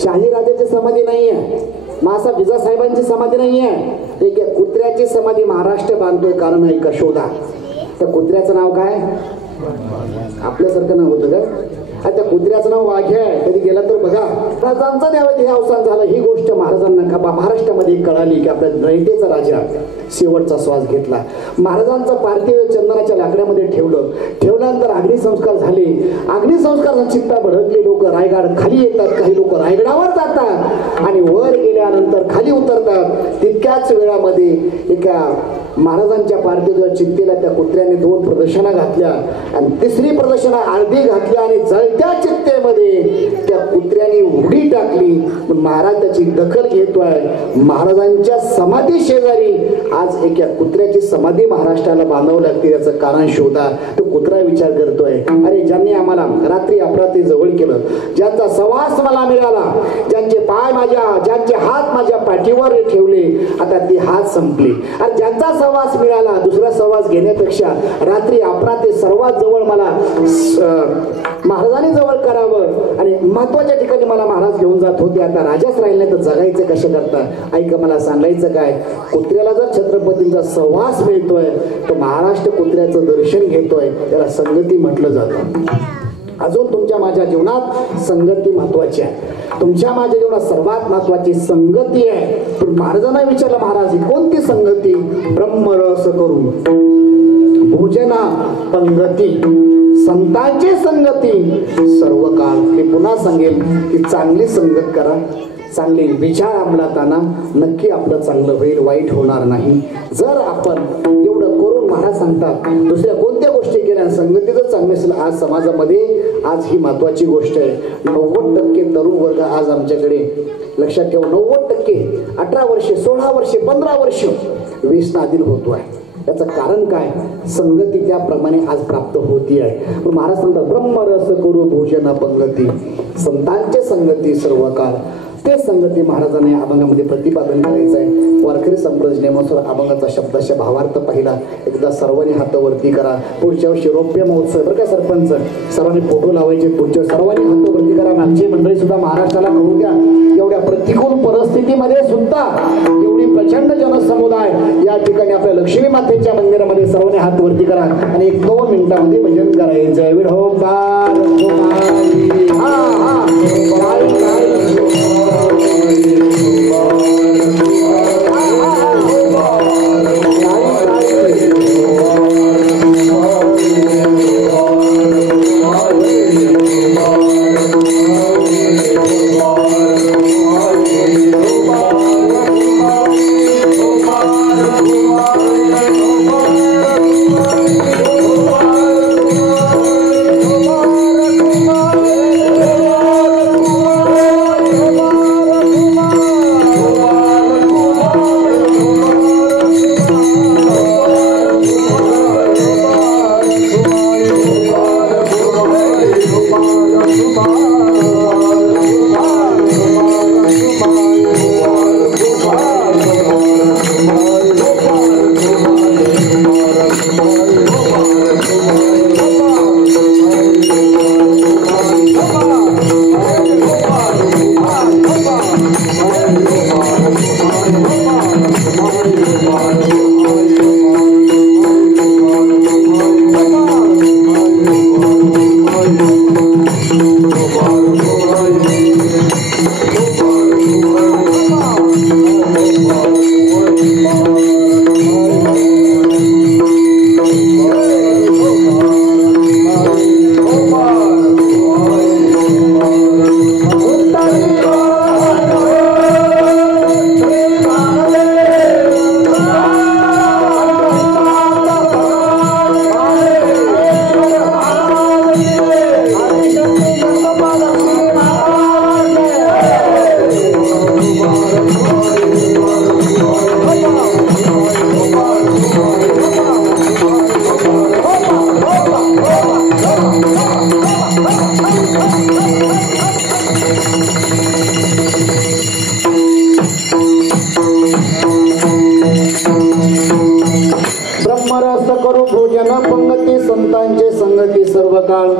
शाही राजाची समाधी नाहीये, मासा जिजासाहेबांची समाधी नाहीये, एक कुत्र्याची समाधी महाराष्ट्र बांधतोय. कारण आहे का? शोधा. त्या कुत्र्याचं नाव काय? आपल्यासारखं नाव होतं का? आणि त्या कुत्र्याचं नाव वाघ्या आहे. कधी गेला तर बघा. महाराजांचं त्यावेळी हे अवसान झालं. ही गोष्ट महाराजांना महाराष्ट्रामध्ये कळाली की आपल्या नैतेचा राजा शेवटचा श्वास घेतला. महाराजांचं पार्थिव चंदनाच्या लाकड्यामध्ये ठेवल्यानंतर अग्निसंस्कार झाले. अग्निसंस्कार चित्ता भडकले. लोक रायगड खाली येतात, काही लोक रायगडावर जातात आणि वर गेल्यानंतर खाली उतरतात. तितक्याच वेळामध्ये एका महाराजांच्या पार्थिव चित्तेला त्या कुत्र्याने 2 प्रदर्शना घातल्या आणि तिसरी प्रदर्शना अर्धी घातल्या आणि जळत्या चित्तेमध्ये त्या कुत्र्याने उडी टाकली. महाराज त्याची दखल घेतोय. महाराजांच्या समाधी शेजारी आज एका कुत्र्याची समाधी महाराष्ट्राला बांधावं लागते. याचं कारण शोधा. तो कुत्रा विचार करतोय, अरे ज्यांनी आम्हाला रात्री अपरात्री जवळ केलं, ज्यांचा सहवास मला मिळाला, ज्यांचे हात माझ्या पाठीवर ठेवले, आता ती हात संपली. आणि ज्यांचा सहवास मिळाला, दुसरा सहवास घेण्यापेक्षा रात्री अपरात्री सर्वात जवळ मला महाराजांनी जवळ करावं आणि महत्वाच्या ठिकाणी मला महाराज घेऊन जात होते. आता राजाच राहिले नाही तर जगायचं कसे करता. ऐका, मला सांगायचं काय, कुत्र्याला जर छत्रपतींचा सहवास मिळतोय तर महाराष्ट्र कुत्र्याचं दर्शन घेतोय, त्याला संगती म्हटलं जातं. अजून तुमच्या माझ्या जीवनात संगती महत्वाची आहे. तुमच्या माझ्या जीवनात सर्वात महत्वाची संगती आहे. पण महाराजांना विचारलं, महाराज ही कोणती संगती? ब्रह्मरस करून भोजना पंगती, संतांची संगती सर्व काळ. हे पुन्हा सांगेल की चांगली संगत करा, चांगले विचार अंमलात आणा, नक्की आपलं चांगलं होईल, वाईट होणार नाही. जर आपण एवढं करून महाराज सांगतात दुसऱ्या कोणत्या गोष्टी केल्या संगतीचं चांगलं असेल. आज समाजामध्ये आज ही महत्वाची गोष्ट आहे. 90% तरुण वर्ग आज आमच्याकडे, लक्षात ठेवा, 90% 18 वर्षे 16 वर्षे 15 वर्ष व्यसनाधीन होतो आहे. याचं कारण काय? संगती त्याप्रमाणे आज प्राप्त होती आहे. पण महाराज सांगतात ब्रह्मरस करू भोजना पंगती, संतांचे संगती सर्व काळ. ते संगती महाराजांना या अभंगामध्ये प्रतिपादन करायचं आहे. वारकरी संप्रदायानुसार अभंगाचा शब्दाच्या भावार्थ पाहिला. एकदा सर्वांनी हात वरती करा. पुढच्या वर्षी रौप्य महोत्सव बरं का सरपंच, सर्वांनी फोटो लावायचे. पुढच्या सर्वांनी हात वरती करा. आमची मंडळी सुद्धा महाराष्ट्राला करू द्या. एवढ्या प्रतिकूल परिस्थितीमध्ये सुद्धा एवढी प्रचंड जनसमुदाय या ठिकाणी आपल्या लक्ष्मी मातेच्या मंदिरामध्ये सर्वांनी हात वरती करा आणि 1-2 मिनिटांमध्ये भजन करायचं. विठोबार करू भोजन पंगती संतांचे संगती सर्व काळ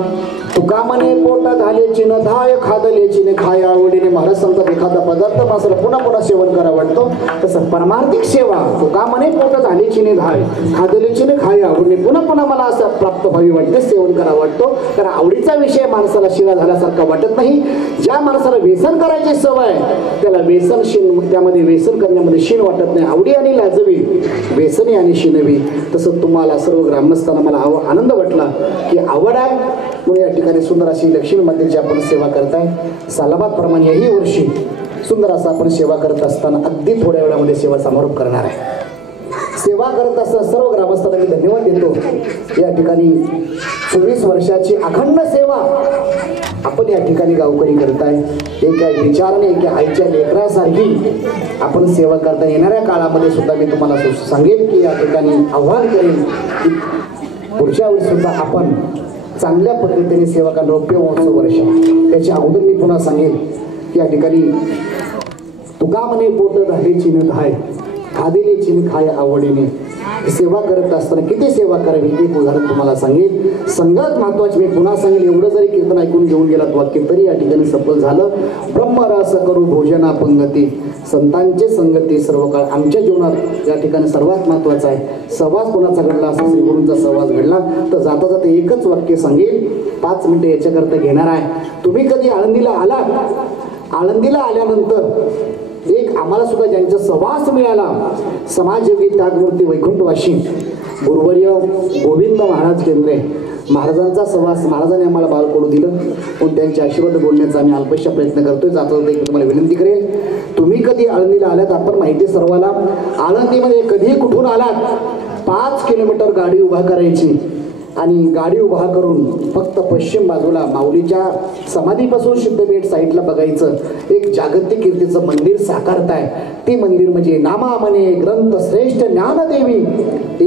तुका मने पोटा झालेची न धाय खादलेची न खाय आवडीने महाराज सांगतात एखादा पदार्थ मात्र पुन्हा पुन्हा सेवन करा वाटतो तसं परमार्थिक सेवा तुका मने पोटा झालेची ने धाय खादलेची न खाय आवडीने पुन्हा पुन्हा मला असं प्राप्त व्हावी वाटते सेवन करा वाटतो कारण आवडीचा विषय माणसाला शिळा झाल्यासारखा वाटत नाही ज्या माणसाला व्यसन करायची सवय त्याला व्यसन शिन त्यामध्ये व्यसन करण्यामध्ये शिन वाटत नाही आवडी आणि लाजवी व्यसनी आणि शिनवी तसं तुम्हाला सर्व ग्रामस्थांना मला आनंद वाटला की आवड आहे म्हणून या ठिकाणी सुंदर अशी लक्ष्मी मंदिरची आपण सेवा करताय सालाबाद प्रमाणे याही वर्षी सुंदर असं आपण सेवा करत असताना अगदी थोड्या वेळामध्ये सेवा समारोप करणार आहे सेवा करत असताना सर्व ग्रामस्थांना मी धन्यवाद देतो या ठिकाणी 24 वर्षाची अखंड सेवा आपण या ठिकाणी गावकरी करताय एका विचाराने एका आईच्या लेकरासारखी आपण सेवा करता येणाऱ्या काळामध्ये सुद्धा मी तुम्हाला सांगेन की या ठिकाणी आव्हान करेन की पुढच्या वेळी सुद्धा आपण चांगल्या पद्धतीने सेवा करा रौप्य महोत्सव वर्ष त्याच्या अगोदर मी पुन्हा सांगेन की या ठिकाणी तुका मने पोट झालेची न धाय खादेलेची न खाय आवडीने सेवा करत असताना किती सेवा करावी एक उदाहरण तुम्हाला सांगेल संगत महत्वाची मी पुन्हा सांगेल एवढं जरी कीर्तन ऐकून घेऊन गेलात वाक्य तरी या ठिकाणी सफल झालं ब्रह्मरस करू भोजना पंगती संतांचे संगती सर्व काळ आमच्या जीवनात या ठिकाणी सर्वात महत्वाचा आहे सहवास कोणाचा घडला असा श्री गुरूंचा सहवास घडला तर जाता जाता एकच वाक्य सांगेल 5 मिनिटं याच्याकरता घेणार आहे तुम्ही कधी आळंदीला आलात आळंदीला आल्यानंतर एक आम्हाला सुद्धा ज्यांचा सहवास मिळाला समाजयोगी त्यागमूर्ती वैकुंठवाशी गुरुवर्य गोविंद महाराज केंद्रे महाराजांचा सहवास महाराजांनी आम्हाला बालकडू दिलं पण त्यांचे आशीर्वाद बोलण्याचा आम्ही अल्पशा प्रयत्न करतोय जाता जाता एक तुम्हाला विनंती करेल तुम्ही कधी आळंदीला आलात आपण माहिती सर्वाला आळंदीमध्ये कधी कुठून आलात 5 किलोमीटर गाडी उभा करायची आणि गाडी उभा करून फक्त पश्चिम बाजूला माऊलीच्या समाधीपासून सिद्धपेठ साईडला बघायचं एक जागतिक कीर्तीचं मंदिर साकारताय ते मंदिर म्हणजे नामा म्हणे ग्रंथ श्रेष्ठ ज्ञानदेवी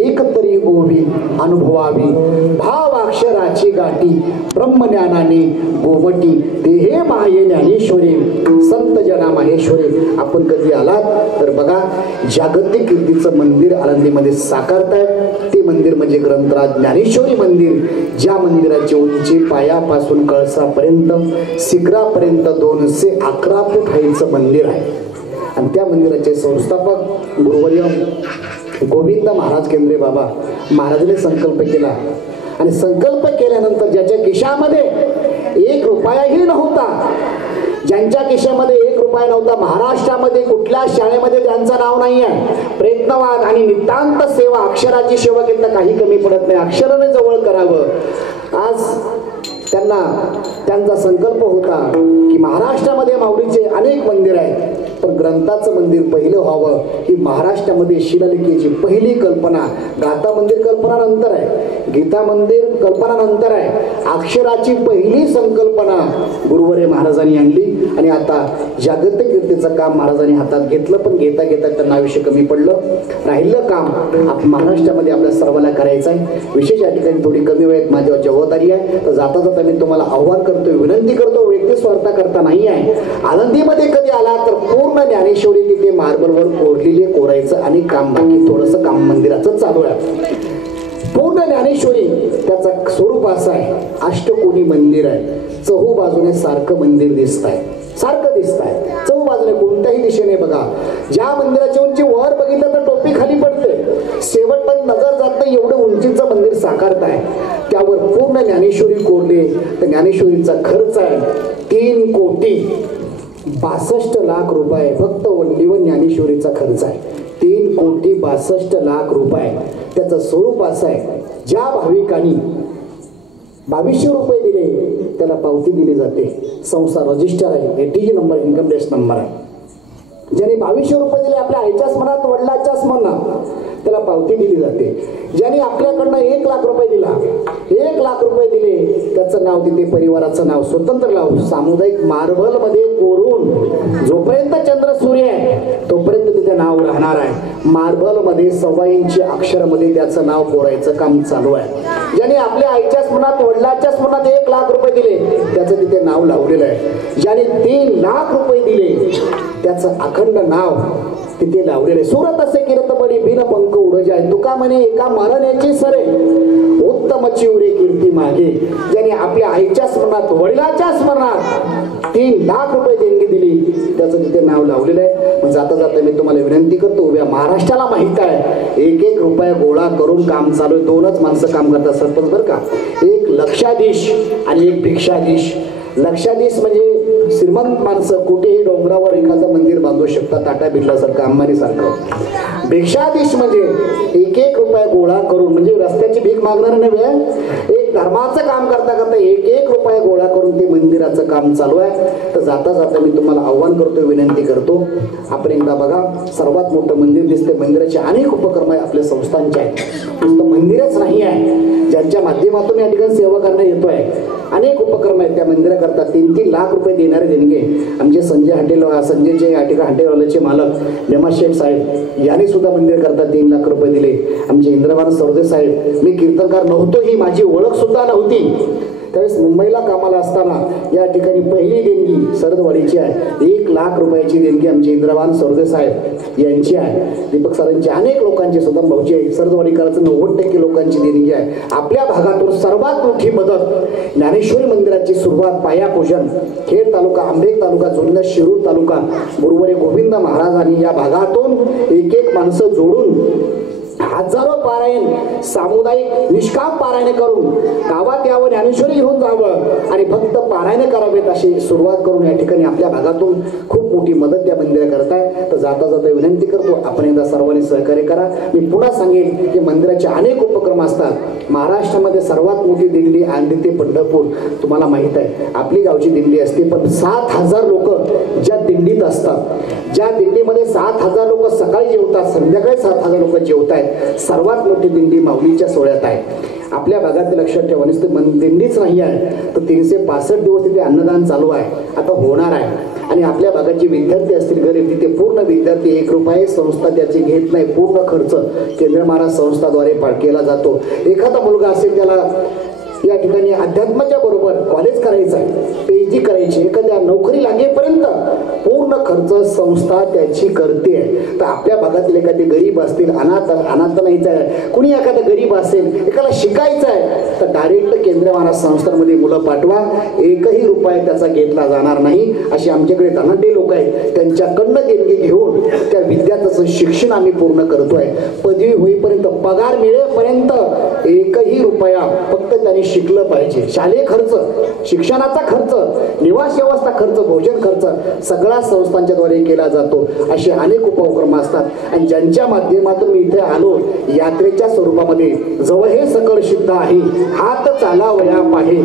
एकतरी ओवी अनुभवावी भाव अक्षराची गाठी ब्रह्मज्ञानाने गोमटी देहे माये ज्ञानेश्वरी संत जना माहेश्वरी आपण कधी आलात तर बघा जागतिक कीर्तीचं मंदिर आळंदीमध्ये साकारताय ते मंदिर म्हणजे ग्रंथराज ज्ञानेश्वरी मंदिर ज्या मंदिराची उंची पायापासून कळसापर्यंत शिखरापर्यंत 211 फूट हाईचं मंदिर आहे आणि त्या मंदिराचे संस्थापक गुरुवर्य गोविंद महाराज केंद्रे बाबा महाराजांनी संकल्प केला आणि संकल्प केल्यानंतर ज्याच्या खिशामध्ये 1 रुपयाही नव्हता ज्यांच्या खिशामध्ये 1 रुपया नव्हता महाराष्ट्रामध्ये कुठल्या शाळेमध्ये त्यांचं नाव नाही आहे प्रयत्नवाद आणि नितांत सेवा अक्षराची सेवा केली तर काही कमी पडत नाही अक्षराने जवळ करावं आज त्यांचा संकल्प होता की महाराष्ट्रामध्ये माऊलीचे अनेक मंदिर आहेत पण ग्रंथाचं मंदिर पहिलं व्हावं ही महाराष्ट्रामध्ये शिलालेखीची पहिली कल्पना गाथा मंदिर कल्पना नंतर आहे गीता मंदिर कल्पना नंतर आहे अक्षराची पहिली संकल्पना गुरुवर्य महाराजांनी आणली आणि आता जागतिक कीर्तीचं काम महाराजांनी हातात घेतलं पण घेता घेता त्यांना आयुष्य कमी पडलं राहिलं काम महाराष्ट्रामध्ये आपल्या सर्वांना करायचं आहे विशेष या ठिकाणी थोडी कमी वेळेत माझ्यावर जबाबदारी आहे तर जाता जाता मी तुम्हाला आव्हान करतोय विनंती करतो व्यक्ती स्वार्थ करता नाही आहे आळंदीमध्ये कधी आला तर पूर्ण ज्ञानेश्वरी तिथे मार्बलवर कोरायचं आणि काम बाकी थोडंसं काम मंदिराचं चालू आहे पूर्ण ज्ञानेश्वरी त्याचा स्वरूप असं आहे अष्टकोनी मंदिर आहे चहू बाजूने सारखं मंदिर दिसत आहे चहू बाजूने कोणत्याही दिशेने बघा ज्या मंदिराची उंची वर बघितलं तर टोपी खाली पडते शेवटपर्यंत नजर जात नाही एवढं उंचीचं मंदिर साकारताय त्यावर पूर्ण ज्ञानेश्वरी कोरले तर ज्ञानेश्वरीचा खर्च आहे 3 कोटी 62 लाख रुपये फक्त वल्लीवन ज्ञानेश्वरीचा खर्च आहे 3 कोटी 62 लाख रुपये त्याचं स्वरूप असं आहे ज्या भाविकांनी 2200 रुपये दिले त्याला पावती दिली जाते संसार रजिस्टर आहे ATG number income tax number आहे ज्याने 2200 रुपये दिले आपल्या आईच्याच मनात वडिलाच्याच मनात त्याला पावती दिली जाते ज्याने आपल्याकडनं 1 लाख रुपये दिला 1 लाख रुपये दिले त्याचं नाव तिथे परिवाराचं नाव स्वतंत्र नाव सामुदायिक मार्बल मध्ये कोरून जोपर्यंत चंद्र सूर्य आहे तोपर्यंत तिथे नाव राहणार आहे मार्बल मध्ये 1.25 इंच अक्षरामध्ये त्याचं नाव कोरायचं काम चालू आहे ज्याने आपल्या आईच्या स्मरणात वडिलांच्या स्मरणात 1 लाख रुपये दिले त्याचं तिथे नाव लावलेलं आहे. ज्याने 3 लाख रुपये दिले त्याचं अखंड नाव तिथे लावलेले. सुरत असे कीर्तबडी बिन पंख उड जाय तुका म्हणे एका मरण्याची सरे उत्तम चिवरे कीर्ती मागे. ज्याने आपल्या आईच्या स्मरणात वडिलांच्या स्मरणात 3 लाख रुपये देणगी दिली त्याचं तिथे नाव लावलेलं आहे. मग जाता जाता मी तुम्हाला विनंती करतो, उभ्या महाराष्ट्राला माहित आहे 1-1 रुपया गोळा करून काम चालू आहे. 2च माणसं काम करतात सरपंच बरं का, एक लक्षाधीश आणि एक भिक्षाधीश. लक्षाधीश म्हणजे श्रीमंत माणसं कुठेही डोंगरावर एखादं मंदिर बांधू शकतात, टाटा बिर्ला सारखं, अंबानी सारखं. भिक्षाधीश म्हणजे 1-1 रुपया गोळा करून, म्हणजे रस्त्याची भीक मागणार नव्हे, एक धर्माचं काम करता करता 1-1 रुपया गोळा करून ते मंदिराचं काम चालू आहे. तर जाता जाता मी तुम्हाला आव्हान करतो, विनंती करतो, आपण एकदा बघा, सर्वात मोठं मंदिर दिसते. मंदिराचे अनेक उपक्रम आहे आपल्या संस्थांचे आहेत. नुसतं मंदिरच नाही आहे, ज्यांच्या माध्यमातून या ठिकाणी सेवा करण्यात येतोय. अनेक उपक्रम आहेत त्या मंदिराकरता. 3-3 लाख रुपये देणारे देणगे आमचे संजयचे या ठिकाणी हॉटेलवाल्याचे मालक नेमा शेठ साहेब यांनी सुद्धा मंदिर करता 3 लाख रुपये दिले. आमचे इंद्रवान सरदे साहेब, मी कीर्तनकार नव्हतो, ही माझी ओळख सुद्धा नव्हती, त्यावेळेस मुंबईला कामाला असताना या ठिकाणी पहिली देणगी सरदवाडीची आहे. 1 लाख रुपयाची देणगी आमचे इंद्रवान सरदे साहेब यांची आहे. दीपक सरांची अनेक लोकांची, सुद्धा भाऊची आहे, सरदवाडीकरांचं 90% लोकांची देणगी आहे. आपल्या भागातून सर्वात मोठी मदत ज्ञानेश्वरी मंदिराची सुरुवात, पायापूजन, खेड तालुका, आंबेड तालुका, जुन्नर, शिरूर तालुका, गुरुवारी गोविंद महाराजांनी या भागातून 1-1 माणसं जोडून हजारो पारायण, सामुदायिक निष्काम पारायण करून गावात यावं, ज्ञानेश्वरी घेऊन जावं आणि फक्त पारायण करावेत अशी सुरुवात करून या ठिकाणी आपल्या भागातून खूप मोठी मदत त्या मंदिरा करताय. तर जाता जाता विनंती करतो, आपण एकदा सर्वांनी सहकार्य करा. मी पुन्हा सांगेन की मंदिराचे अनेक उपक्रम असतात. महाराष्ट्रामध्ये सर्वात मोठी दिंडी आंधी ते पंढरपूर, तुम्हाला माहित आहे, आपली गावची दिंडी असते, पण 7,000 लोक ज्या दिंडीत असतात, ज्या दिंडीमध्ये 7,000 लोक सकाळी जेवतात, संध्याकाळी 7,000 लोक जेवतायत. सर्वात मोठी दिंडी माऊलीच्या सोहळ्यात आहे. आपल्या भागात लक्षात ठेवा, नुसतं दिंडीच नाही आहे तर 365 दिवस तिथे अन्नदान चालू आहे, आता होणार आहे. आणि आपल्या भागात जे विद्यार्थी असतील गरीब, तिथे पूर्ण विद्यार्थी 1 रुपये संस्था त्याची घेत नाही, पूर्ण खर्च केंद्र महाराज संस्थाद्वारे केला जातो. एखादा मुलगा असेल त्याला या ठिकाणी अध्यात्माच्या बरोबर कॉलेज करायचं आहे, PhD करायची, एखाद्या नोकरी लागेपर्यंत पूर्ण खर्च संस्था त्याची करते. तर आपल्या भागातील एखादे गरीब असतील, अनाथ नाहीच आहे, कुणी एखादा गरीब असेल, एखादा शिकायचं आहे, तर डायरेक्ट केंद्र महाराज संस्थांमध्ये मुलं पाठवा, 1ही रुपया त्याचा घेतला जाणार नाही. असे आमच्याकडे धनाढ्य लोक आहेत, त्यांच्याकडनं देणगी घेऊन त्या विद्यार्थ्याचं शिक्षण आम्ही पूर्ण करतोय. पदवी होईपर्यंत, पगार मिळेपर्यंत 1ही रुपया फक्त त्यांनी शिकलं पाहिजे. शालेय खर्च, शिक्षणाचा खर्च, निवास व्यवस्था खर्च, भोजन खर्च सगळा संस्थांच्या द्वारे केला जातो. असे अनेक उपक्रम असतात. आणि ज्यांच्या माध्यमातून मी इथे आलो, यात्रेच्या स्वरूपामध्ये, जवळ हे सकळ सिद्ध आहे, हात चालावया पाहे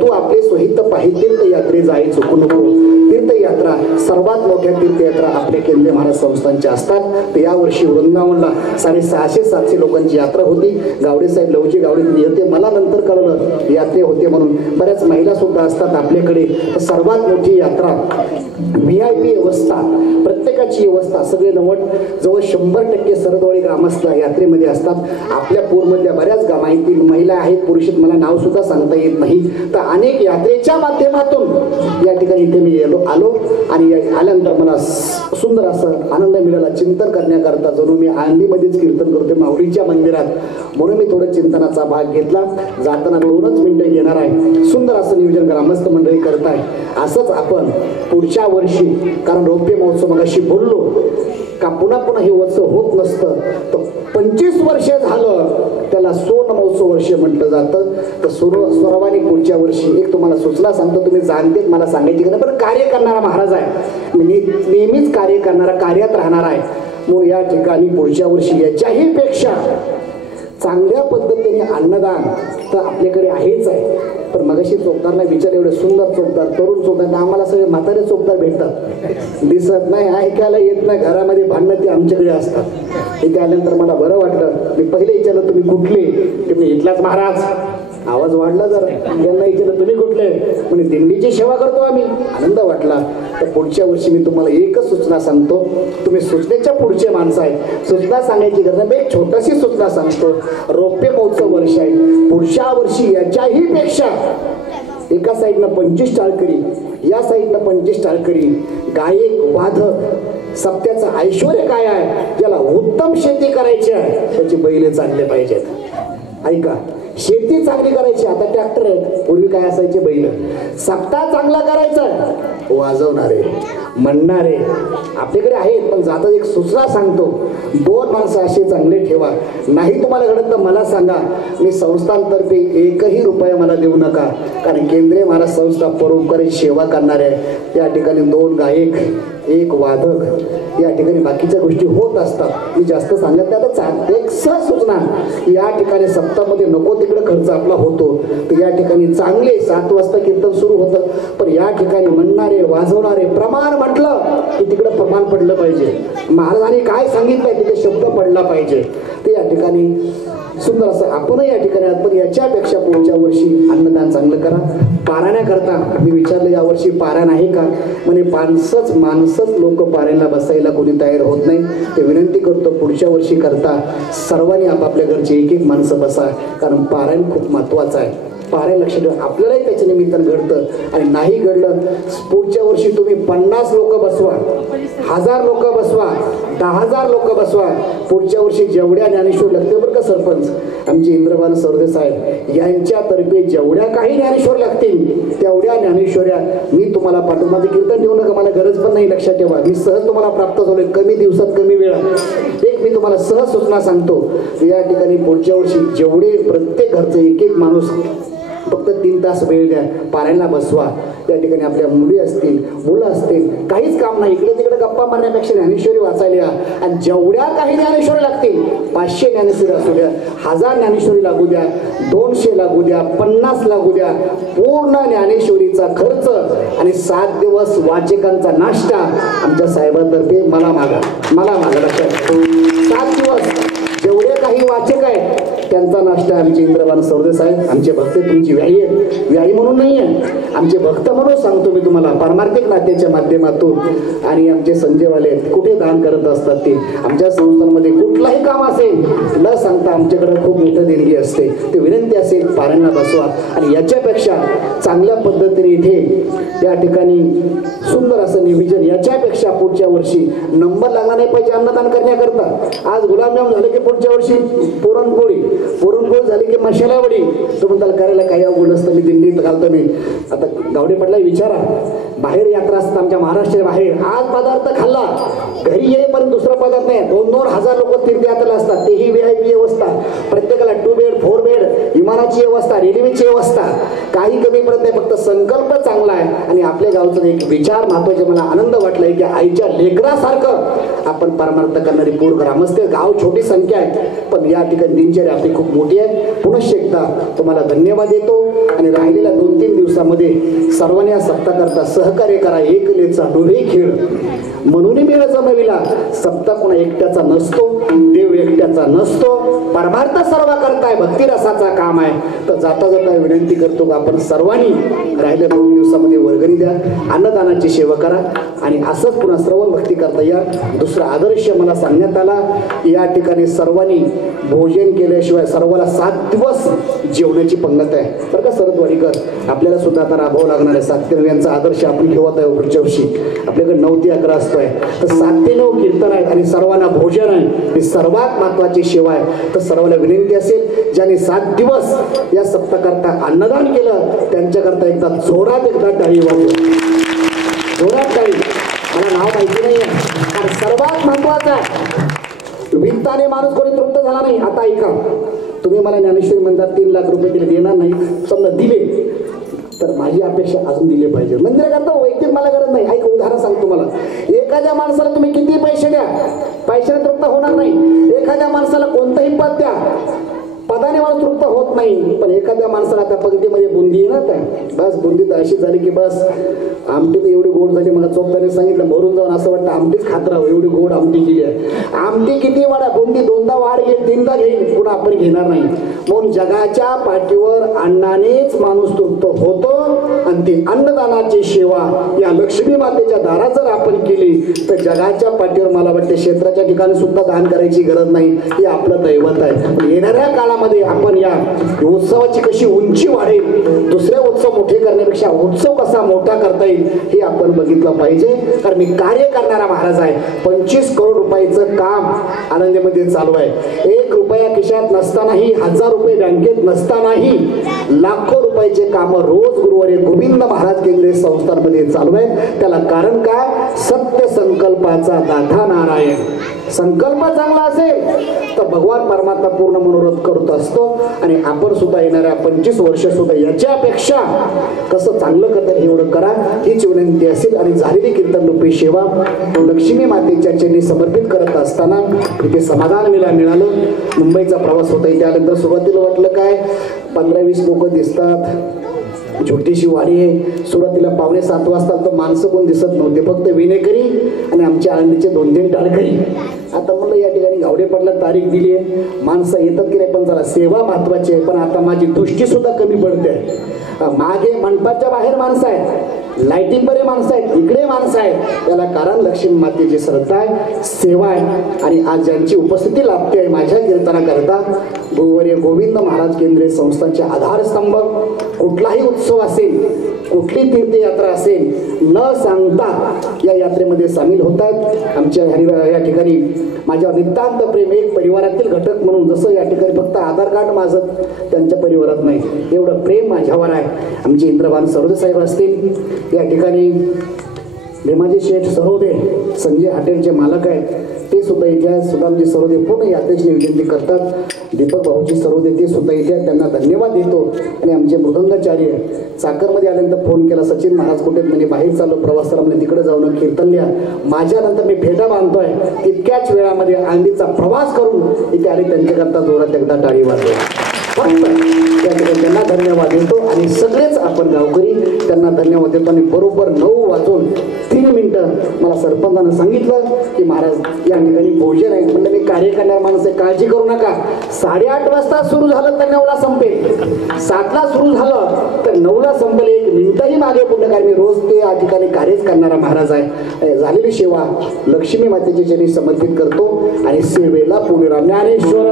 तू आपले सोहित पाहि, तीर्थयात्रे जाई चुकू नको. तीर्थयात्रा, सर्वात मोठ्या तीर्थयात्रा आपले केंद्रीय महाराज संस्थांच्या असतात. तर यावर्षी वृंदावनला 650-700 लोकांची यात्रा होती. गावडे साहेब, लवजी गावडे होते, मला नंतर कळलं यात्रे होते म्हणून. बऱ्याच महिला सुद्धा असतात आपल्याकडे. सर्वात मोठी यात्रा, VIP व्यवस्था, प्रत्येकाची व्यवस्था, सगळे जवळ 100% सरदवाडी ग्रामस्थ यात्रेमध्ये असतात. आपल्या पूरमधल्या बऱ्याच माहिती महिला आहेत, पुरुष, मला नाव सुद्धा सांगता येत नाही. तर अनेक यात्रेच्या माध्यमातून या ठिकाणी इथे मी आलो आणि आल्यानंतर मला सुंदर असं आनंद मिळाला. चिंतन करण्याकरता जणू मी आळंदीमध्येच कीर्तन करतोय माऊलीच्या मंदिरात, म्हणून मी थोडं चिंतनाचा भाग घेतला. जाताना 2च मिनिटं घेणार आहे. सुंदर असं नियोजन ग्रामस्थ मंडळी करताय. असंच आपण पुढच्या वर्षी, कारण रौप्य महोत्सव मगाशी बोललो का, पुन्हा हे उत्सव होत नसतं, तर 25 वर्षे झालं त्याला सोन महोत्सव वर्ष म्हटलं जातं. तर सर्वांनी पुढच्या वर्षी, एक तुम्हाला सूचना सांगतो, तुम्ही जाणतेच, मला सांगायची गरज, पण कार्य करणारा महाराज आहे, मी नेहमीच कार्य करणारा, कार्यात राहणार आहे. म्हणून या ठिकाणी पुढच्या वर्षी याच्याही पेक्षा चांगल्या पद्धतीने अन्नदान तर आपल्याकडे आहेच आहे. पण मगाशी चोपदारला विचार, एवढे सुंदर चोपदार, तरुण चोपदार, आम्हाला सगळे म्हातारे चोपदार भेटतात, दिसत नाही, ऐकायला येत नाही, घरामध्ये भांडणं ते आमच्याकडे असतात. इथे आल्यानंतर मला बरं वाटलं. मी पहिले विचारलं तुम्ही कुठले, ते मी इथलाच महाराज. आवाज वाढला जरा. यांना विचारलं तुम्ही कुठले? म्हणजे दिंडीची सेवा करतो आम्ही. आनंद वाटला. तर पुढच्या वर्षी मी तुम्हाला एकच सूचना सांगतो. तुम्ही सूचनेच्या पुढचे माणसं आहे, सूचना सांगायची गरज नाही. एक छोटीशी सूचना सांगतो. रौप्य महोत्सव वर्ष आहे. पुढच्या वर्षी याच्याही पेक्षा एका साईडनं 25 टाळकरी, या साईडनं 25 टाळकरी, गायक, वादक, सप्त्याचं ऐश्वर काय आहे, ज्याला उत्तम शेती करायची आहे त्याची बैले चालले पाहिजेत. ऐका, शेती चांगली करायची. आता ट्रॅक्टर आहे, पूर्वी काय असायचे बैल. सप्ताह चांगला करायचा, वाजवणारे, म्हणणारे आपल्याकडे आहेत. पण जाता एक सूचना सांगतो, 2 माणसं असे चांगले ठेवा. नाही तुम्हाला घडत तर मला सांगा, मी संस्थांतर्फे एकही रुपया मला देऊ नका. कारण केंद्रीय महाराज संस्था परोपकारी सेवा करणार आहे. त्या ठिकाणी 2 गायक, 1 वादक, या ठिकाणी बाकीच्या गोष्टी होत असतात. मी जास्त सांगत नाही. आता एक सहज सूचना, या ठिकाणी सप्ताहामध्ये नको तिकडे खर्च आपला होतो. तर या ठिकाणी चांगले 7 वाजता कीर्तन सुरू होतं, पण या ठिकाणी म्हणणारे, वाजवणारे, प्रमाण म्हटलं की तिकडे प्रमाण पडलं पाहिजे. महाराजांनी काय सांगितलंय तिथे शब्द पडला पाहिजे. ते या ठिकाणी सुंदर असं आपणही या ठिकाणी आहात. पण याच्यापेक्षा पुढच्या वर्षी अन्नदान चांगलं करा. पारायणाकरता मी विचारलं यावर्षी पारायण आहे का? म्हणे माणसंच लोक पारायणला बसायला कोणी तयार होत नाही. ते विनंती करतो पुढच्या वर्षी करता सर्वांनी आपापल्या घरचे 1-1 माणसं बसा. कारण पारायण खूप महत्वाचं आहे. पारायण लक्ष ठेवा. आपल्यालाही त्याच्या निमित्तानं घडतं. आणि नाही घडलं पुढच्या वर्षी तुम्ही 50 लोक बसवा, 1000 लोक बसवा, 10,000 लोक बसवा. पुढच्या वर्षी जेवढ्या ज्ञानेश्वर लागते बरं का सरपंच आमचे इंद्रबान सरदे साहेब यांच्यातर्फे जेवढ्या काही ज्ञानेश्वर लागतील तेवढ्या ज्ञानेश्वऱ्या मी तुम्हाला पाठवून. माझं कीर्तन देऊ नका, मला गरज पण नाही. लक्षात ठेवा, मी सहज तुम्हाला प्राप्त झालोय. कमी दिवसात कमी वेळात एक मी तुम्हाला सहज सूचना सांगतो. या ठिकाणी पुढच्या वर्षी जेवढे प्रत्येक घरचे 1-1 माणूस फक्त 3 तास वेळ द्या, पारायणला बसवा. त्या ठिकाणी आपल्या मुली असतील, मुलं असतील, काहीच काम नाही. इकडे तिकडे गप्पा मारण्यापेक्षा ज्ञानेश्वरी वाचायला. आणि जेवढ्या काही ज्ञानेश्वरी लागतील, 500 ज्ञानेश्वरी असू द्या, 1000 ज्ञानेश्वरी लागू द्या, 200 लागू द्या, 50 लागू द्या, पूर्ण ज्ञानेश्वरीचा खर्च आणि 7 दिवस वाचकांचा नाश्ता आमच्या साहेबांतर्फे मला मागा. लक्षात 7 दिवस जेवढे काही वाचक आहेत त्यांचा नाश्ता आमचे इंद्रबान सरदे साहेब, आमचे भक्त, तुमची व्याई म्हणून नाही आहे, आमचे भक्त म्हणून सांगतो मी तुम्हाला, पारमार्थिक नात्याच्या माध्यमातून. आणि आमचे संजयवाले कुठे दान करत असतात ते आमच्या संस्थांमध्ये कुठलाही काम असेल न सांगता आमच्याकडे खूप मोठं देणगी असते. ते विनंती असेल पारायणला बसवा. आणि याच्यापेक्षा चांगल्या पद्धतीने इथे या ठिकाणी सुंदर असं नियोजन. याच्यापेक्षा पुढच्या वर्षी नंबर लागला नाही पाहिजे अन्नदान करण्याकरता. आज गुलाबजाम झाले की पुढच्या वर्षी पुरणपोळी झाली की मसालावडी. तुम्ही त्याला करायला काही अवघड नसतं. मी दिल्लीत घालतो. मी आता गावडे पडला विचारा, बाहेर यात्रा असतात आमच्या महाराष्ट्राच्या बाहेर. आज पदार्थ खाल्ला, घरी येईपर्यंत दुसरा पदार्थ नाही. 2-2 हजार लोक तीर्थयात्रेला असतात. तेही VIP व्यवस्था, प्रत्येकाला 2 बेड 4 बेड, विमानाची व्यवस्था, रेल्वेची व्यवस्था, काही कमी पडत नाही. फक्त संकल्प चांगला आहे. आणि आपल्या गावचा एक विचार महत्वाचे मला आनंद वाटलाय की आईच्या लेकरासारखं आपण परमार्थ करणारी पूर ग्रामस्थ. गाव छोटी संख्या आहे पण या ठिकाणी दिनचर्या आपली खूप मोठी आहे. पुनश्च एकदा तुम्हाला धन्यवाद देतो. आणि राहिलेल्या 2-3 दिवसामध्ये सर्वांनी या सप्ताह करता सहकार्य करा. एकलेचा डोळे खेळ म्हणून मेळ जमविला. सप्ताह कोणा एकट्याचा नसतो, देव एकट्याचा नसतो. परमार्थ सर्व करताय, भक्तिरसाचा काम आहे. तर जाता जाता विनंती करतो की आपण सर्वांनी राहिल्या 2 दिवसामध्ये वर्गणी द्या, अन्नदानाची सेवा करा. आणि असंच पुन्हा श्रवण भक्ती करता या. दुसरा आदर्श मला सांगण्यात आला, या ठिकाणी सर्वांनी भोजन केल्याशिवाय सर्वाला 7 दिवस जेवणाची पंगत आहे बरं का सरदवाडीकर. आपल्याला सुद्धा आता राबवावं लागणार आहे. 7 ते 9 यांचा आदर्श आपण ठेवत आहे. पुढच्या वर्षी आपल्याकडे 9 ते 11 असतोय. तर 7 ते 9 कीर्तन आहेत आणि सर्वांना भोजन आहे. ही सर्वात महत्वाची सेवा आहे. तर सर्वांना विनंती असेल ज्यांनी 7 दिवस या सप्ताहाकरता अन्नदान केलं त्यांच्याकरता एकदा जोरात टाळी वाजवा. जोरात टाळी. मला नाव माहिती नाही आहे कारण सर्वात महत्वाचं आहे. वित्ताने माणूस कोणी तृप्त झाला नाही. आता ऐका, तुम्ही मला ज्ञानेश्वरी म्हणतात 3 लाख रुपये दिले, देणार नाही. समजा दिले तर माझी अपेक्षा अजून दिले पाहिजे. मंदिराकरता वैयक्तिक मला गरज नाही. ऐक उदाहरण सांगतो तुम्हाला. एखाद्या माणसाला तुम्ही किती पैसे द्या, पैशाने तृप्त होणार नाही. एखाद्या माणसाला कोणतंही पद द्या, पदाने मला तृप्त होत नाही, पण एखाद्या माणसाला आता पंक्तीमध्ये बुंदी आहे ना, त्या बस बुंदी तर अशी झाली की बस आमटी तर एवढी गोड झाली. मला चोपताने सांगितलं भरून जाऊन असं वाटतं आमटीच खात राहावं, एवढी गोड आमटी केली आहे. आमटी किती वाढा, बुंदी दोनदा वाढ घेईल, तीनदा घेईल, पुन्हा आपण घेणार नाही. म्हणून जगाच्या पाठीवर अन्नानेच माणूस तृप्त होतो आणि ती अन्नदानाची सेवा या लक्ष्मी मातेच्या दारात जर आपण केली तर जगाच्या पाठीवर मला वाटते क्षेत्राच्या ठिकाणी सुद्धा दान करायची गरज नाही. हे आपलं दैवत आहे. येणाऱ्या काळामध्ये आपण या उत्सवाची कशी उंची वाढेल, दुसरे उत्सव मोठे करण्यापेक्षा उत्सव कसा मोठा करता येईल हे आपण बघितलं पाहिजे. कारण मी कार्य करणारा महाराज आहे. 25 करोड रुपयाचं काम आनंदीमध्ये चालू आहे. 1 रुपया खिशात नसतानाही, 1000 रुपये बँकेत नसतानाही लाखो रुपयाचे काम रोज गुरुवारी गोविंद महाराज केंद्रीय संस्थांमध्ये चालू आहे. त्याला कारण काय? सत्य संकल्पाचा दाता नारायण. संकल्प चांगला असेल तर भगवान परमात्मा पूर्ण मनोरथ करत असतो. आणि आपण सुद्धा येणाऱ्या 25 वर्ष सुद्धा याच्यापेक्षा कसं चांगलं करता एवढं करा हीच विनंती असेल. आणि झालेली कीर्तन रूपी सेवा लक्ष्मी मातेच्या चरणी समर्पित करत असताना इथे समाधान मिळालं. मुंबईचा प्रवास होता. इथे आल्यानंतर सुरुवातीला वाटलं काय 15-20 लोक दिसतात, छोटीशी वाडी आहे. सुरुवातीला 6:45 वाजता तर माणसं कोण दिसत नव्हते, फक्त विनेकरी आणि आमच्या आळंदीचे 2-3 टाळकरी. आता म्हणलं या ठिकाणी गावडे पडला तारीख दिली आहे, माणसं येतात की नाही, पण जरा सेवा महत्वाची आहे. पण आता माझी दृष्टी सुद्धा कमी पडते. मागे मंडपाच्या बाहेर माणसं आहेत, लाईटिंग बरे माणसं आहेत, इकडे माणसं आहेत. त्याला कारण लक्ष्मी मातेची श्रद्धा आहे, सेवा आहे. आणि आज ज्यांची उपस्थिती लाभते आहे माझ्या कीर्तनाकरता गुरुवर्य गोविंद महाराज केंद्रीय संस्थांचे आधारस्तंभ. कुठलाही उत्सव असेल, कुठली तीर्थयात्रा असेल, न सांगता या यात्रेमध्ये सामील होतात. आमच्या या ठिकाणी माझ्या नितांत प्रेम, एक परिवारातील घटक म्हणून. जसं या ठिकाणी फक्त आधार कार्ड माझं त्यांच्या परिवारात नाही, एवढं प्रेम माझ्यावर आहे. आमचे इंद्रभान सरोदे साहेब असतील, या ठिकाणी भीमाजी शेठ सरोदे संजय हॉटेलचे मालक आहेत, ते सुद्धा इथे. सुदामजी सरोदे पूर्ण यात्रेची विनंती करतात. दीपक भाऊजी सरोदे ते सुद्धा इथे, त्यांना धन्यवाद देतो. आणि आमचे मृदंगाचार्य साखरमध्ये आल्यानंतर फोन केला, सचिन महाराज कुठे म्हणजे बाहेर चाललो प्रवासाला, म्हणजे तिकडे जाऊन कीर्तन लिहा. माझ्यानंतर मी फेटा बांधतोय, तितक्याच वेळामध्ये आळंदीचा प्रवास करून इथे आले. त्यांच्याकरता जोरात एकदा टाळी वाजवा. त्यांना धन्यवाद देतो. आणि सगळेच आपण गावकरी त्यांना धन्यवाद देतो. आणि बरोबर 9:03 मला सरपंचानं सांगितलं की महाराज या ठिकाणी भोजन आहे. म्हणजे मी कार्य करणारा माणूस आहे, काळजी करू नका. 8:30 वाजता सुरू झालं तर 9ला संपेल, 7ला सुरू झालं तर 9ला संपेल. 1 मिनिटही मागे पुढे, कारण मी रोज ते या ठिकाणी कार्यच करणारा महाराज आहे. झालेली सेवा लक्ष्मी मातेच्या चरणी समर्पित करतो. आणि सेवेला पुणे राम ज्ञानेश्वर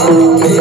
Thank you.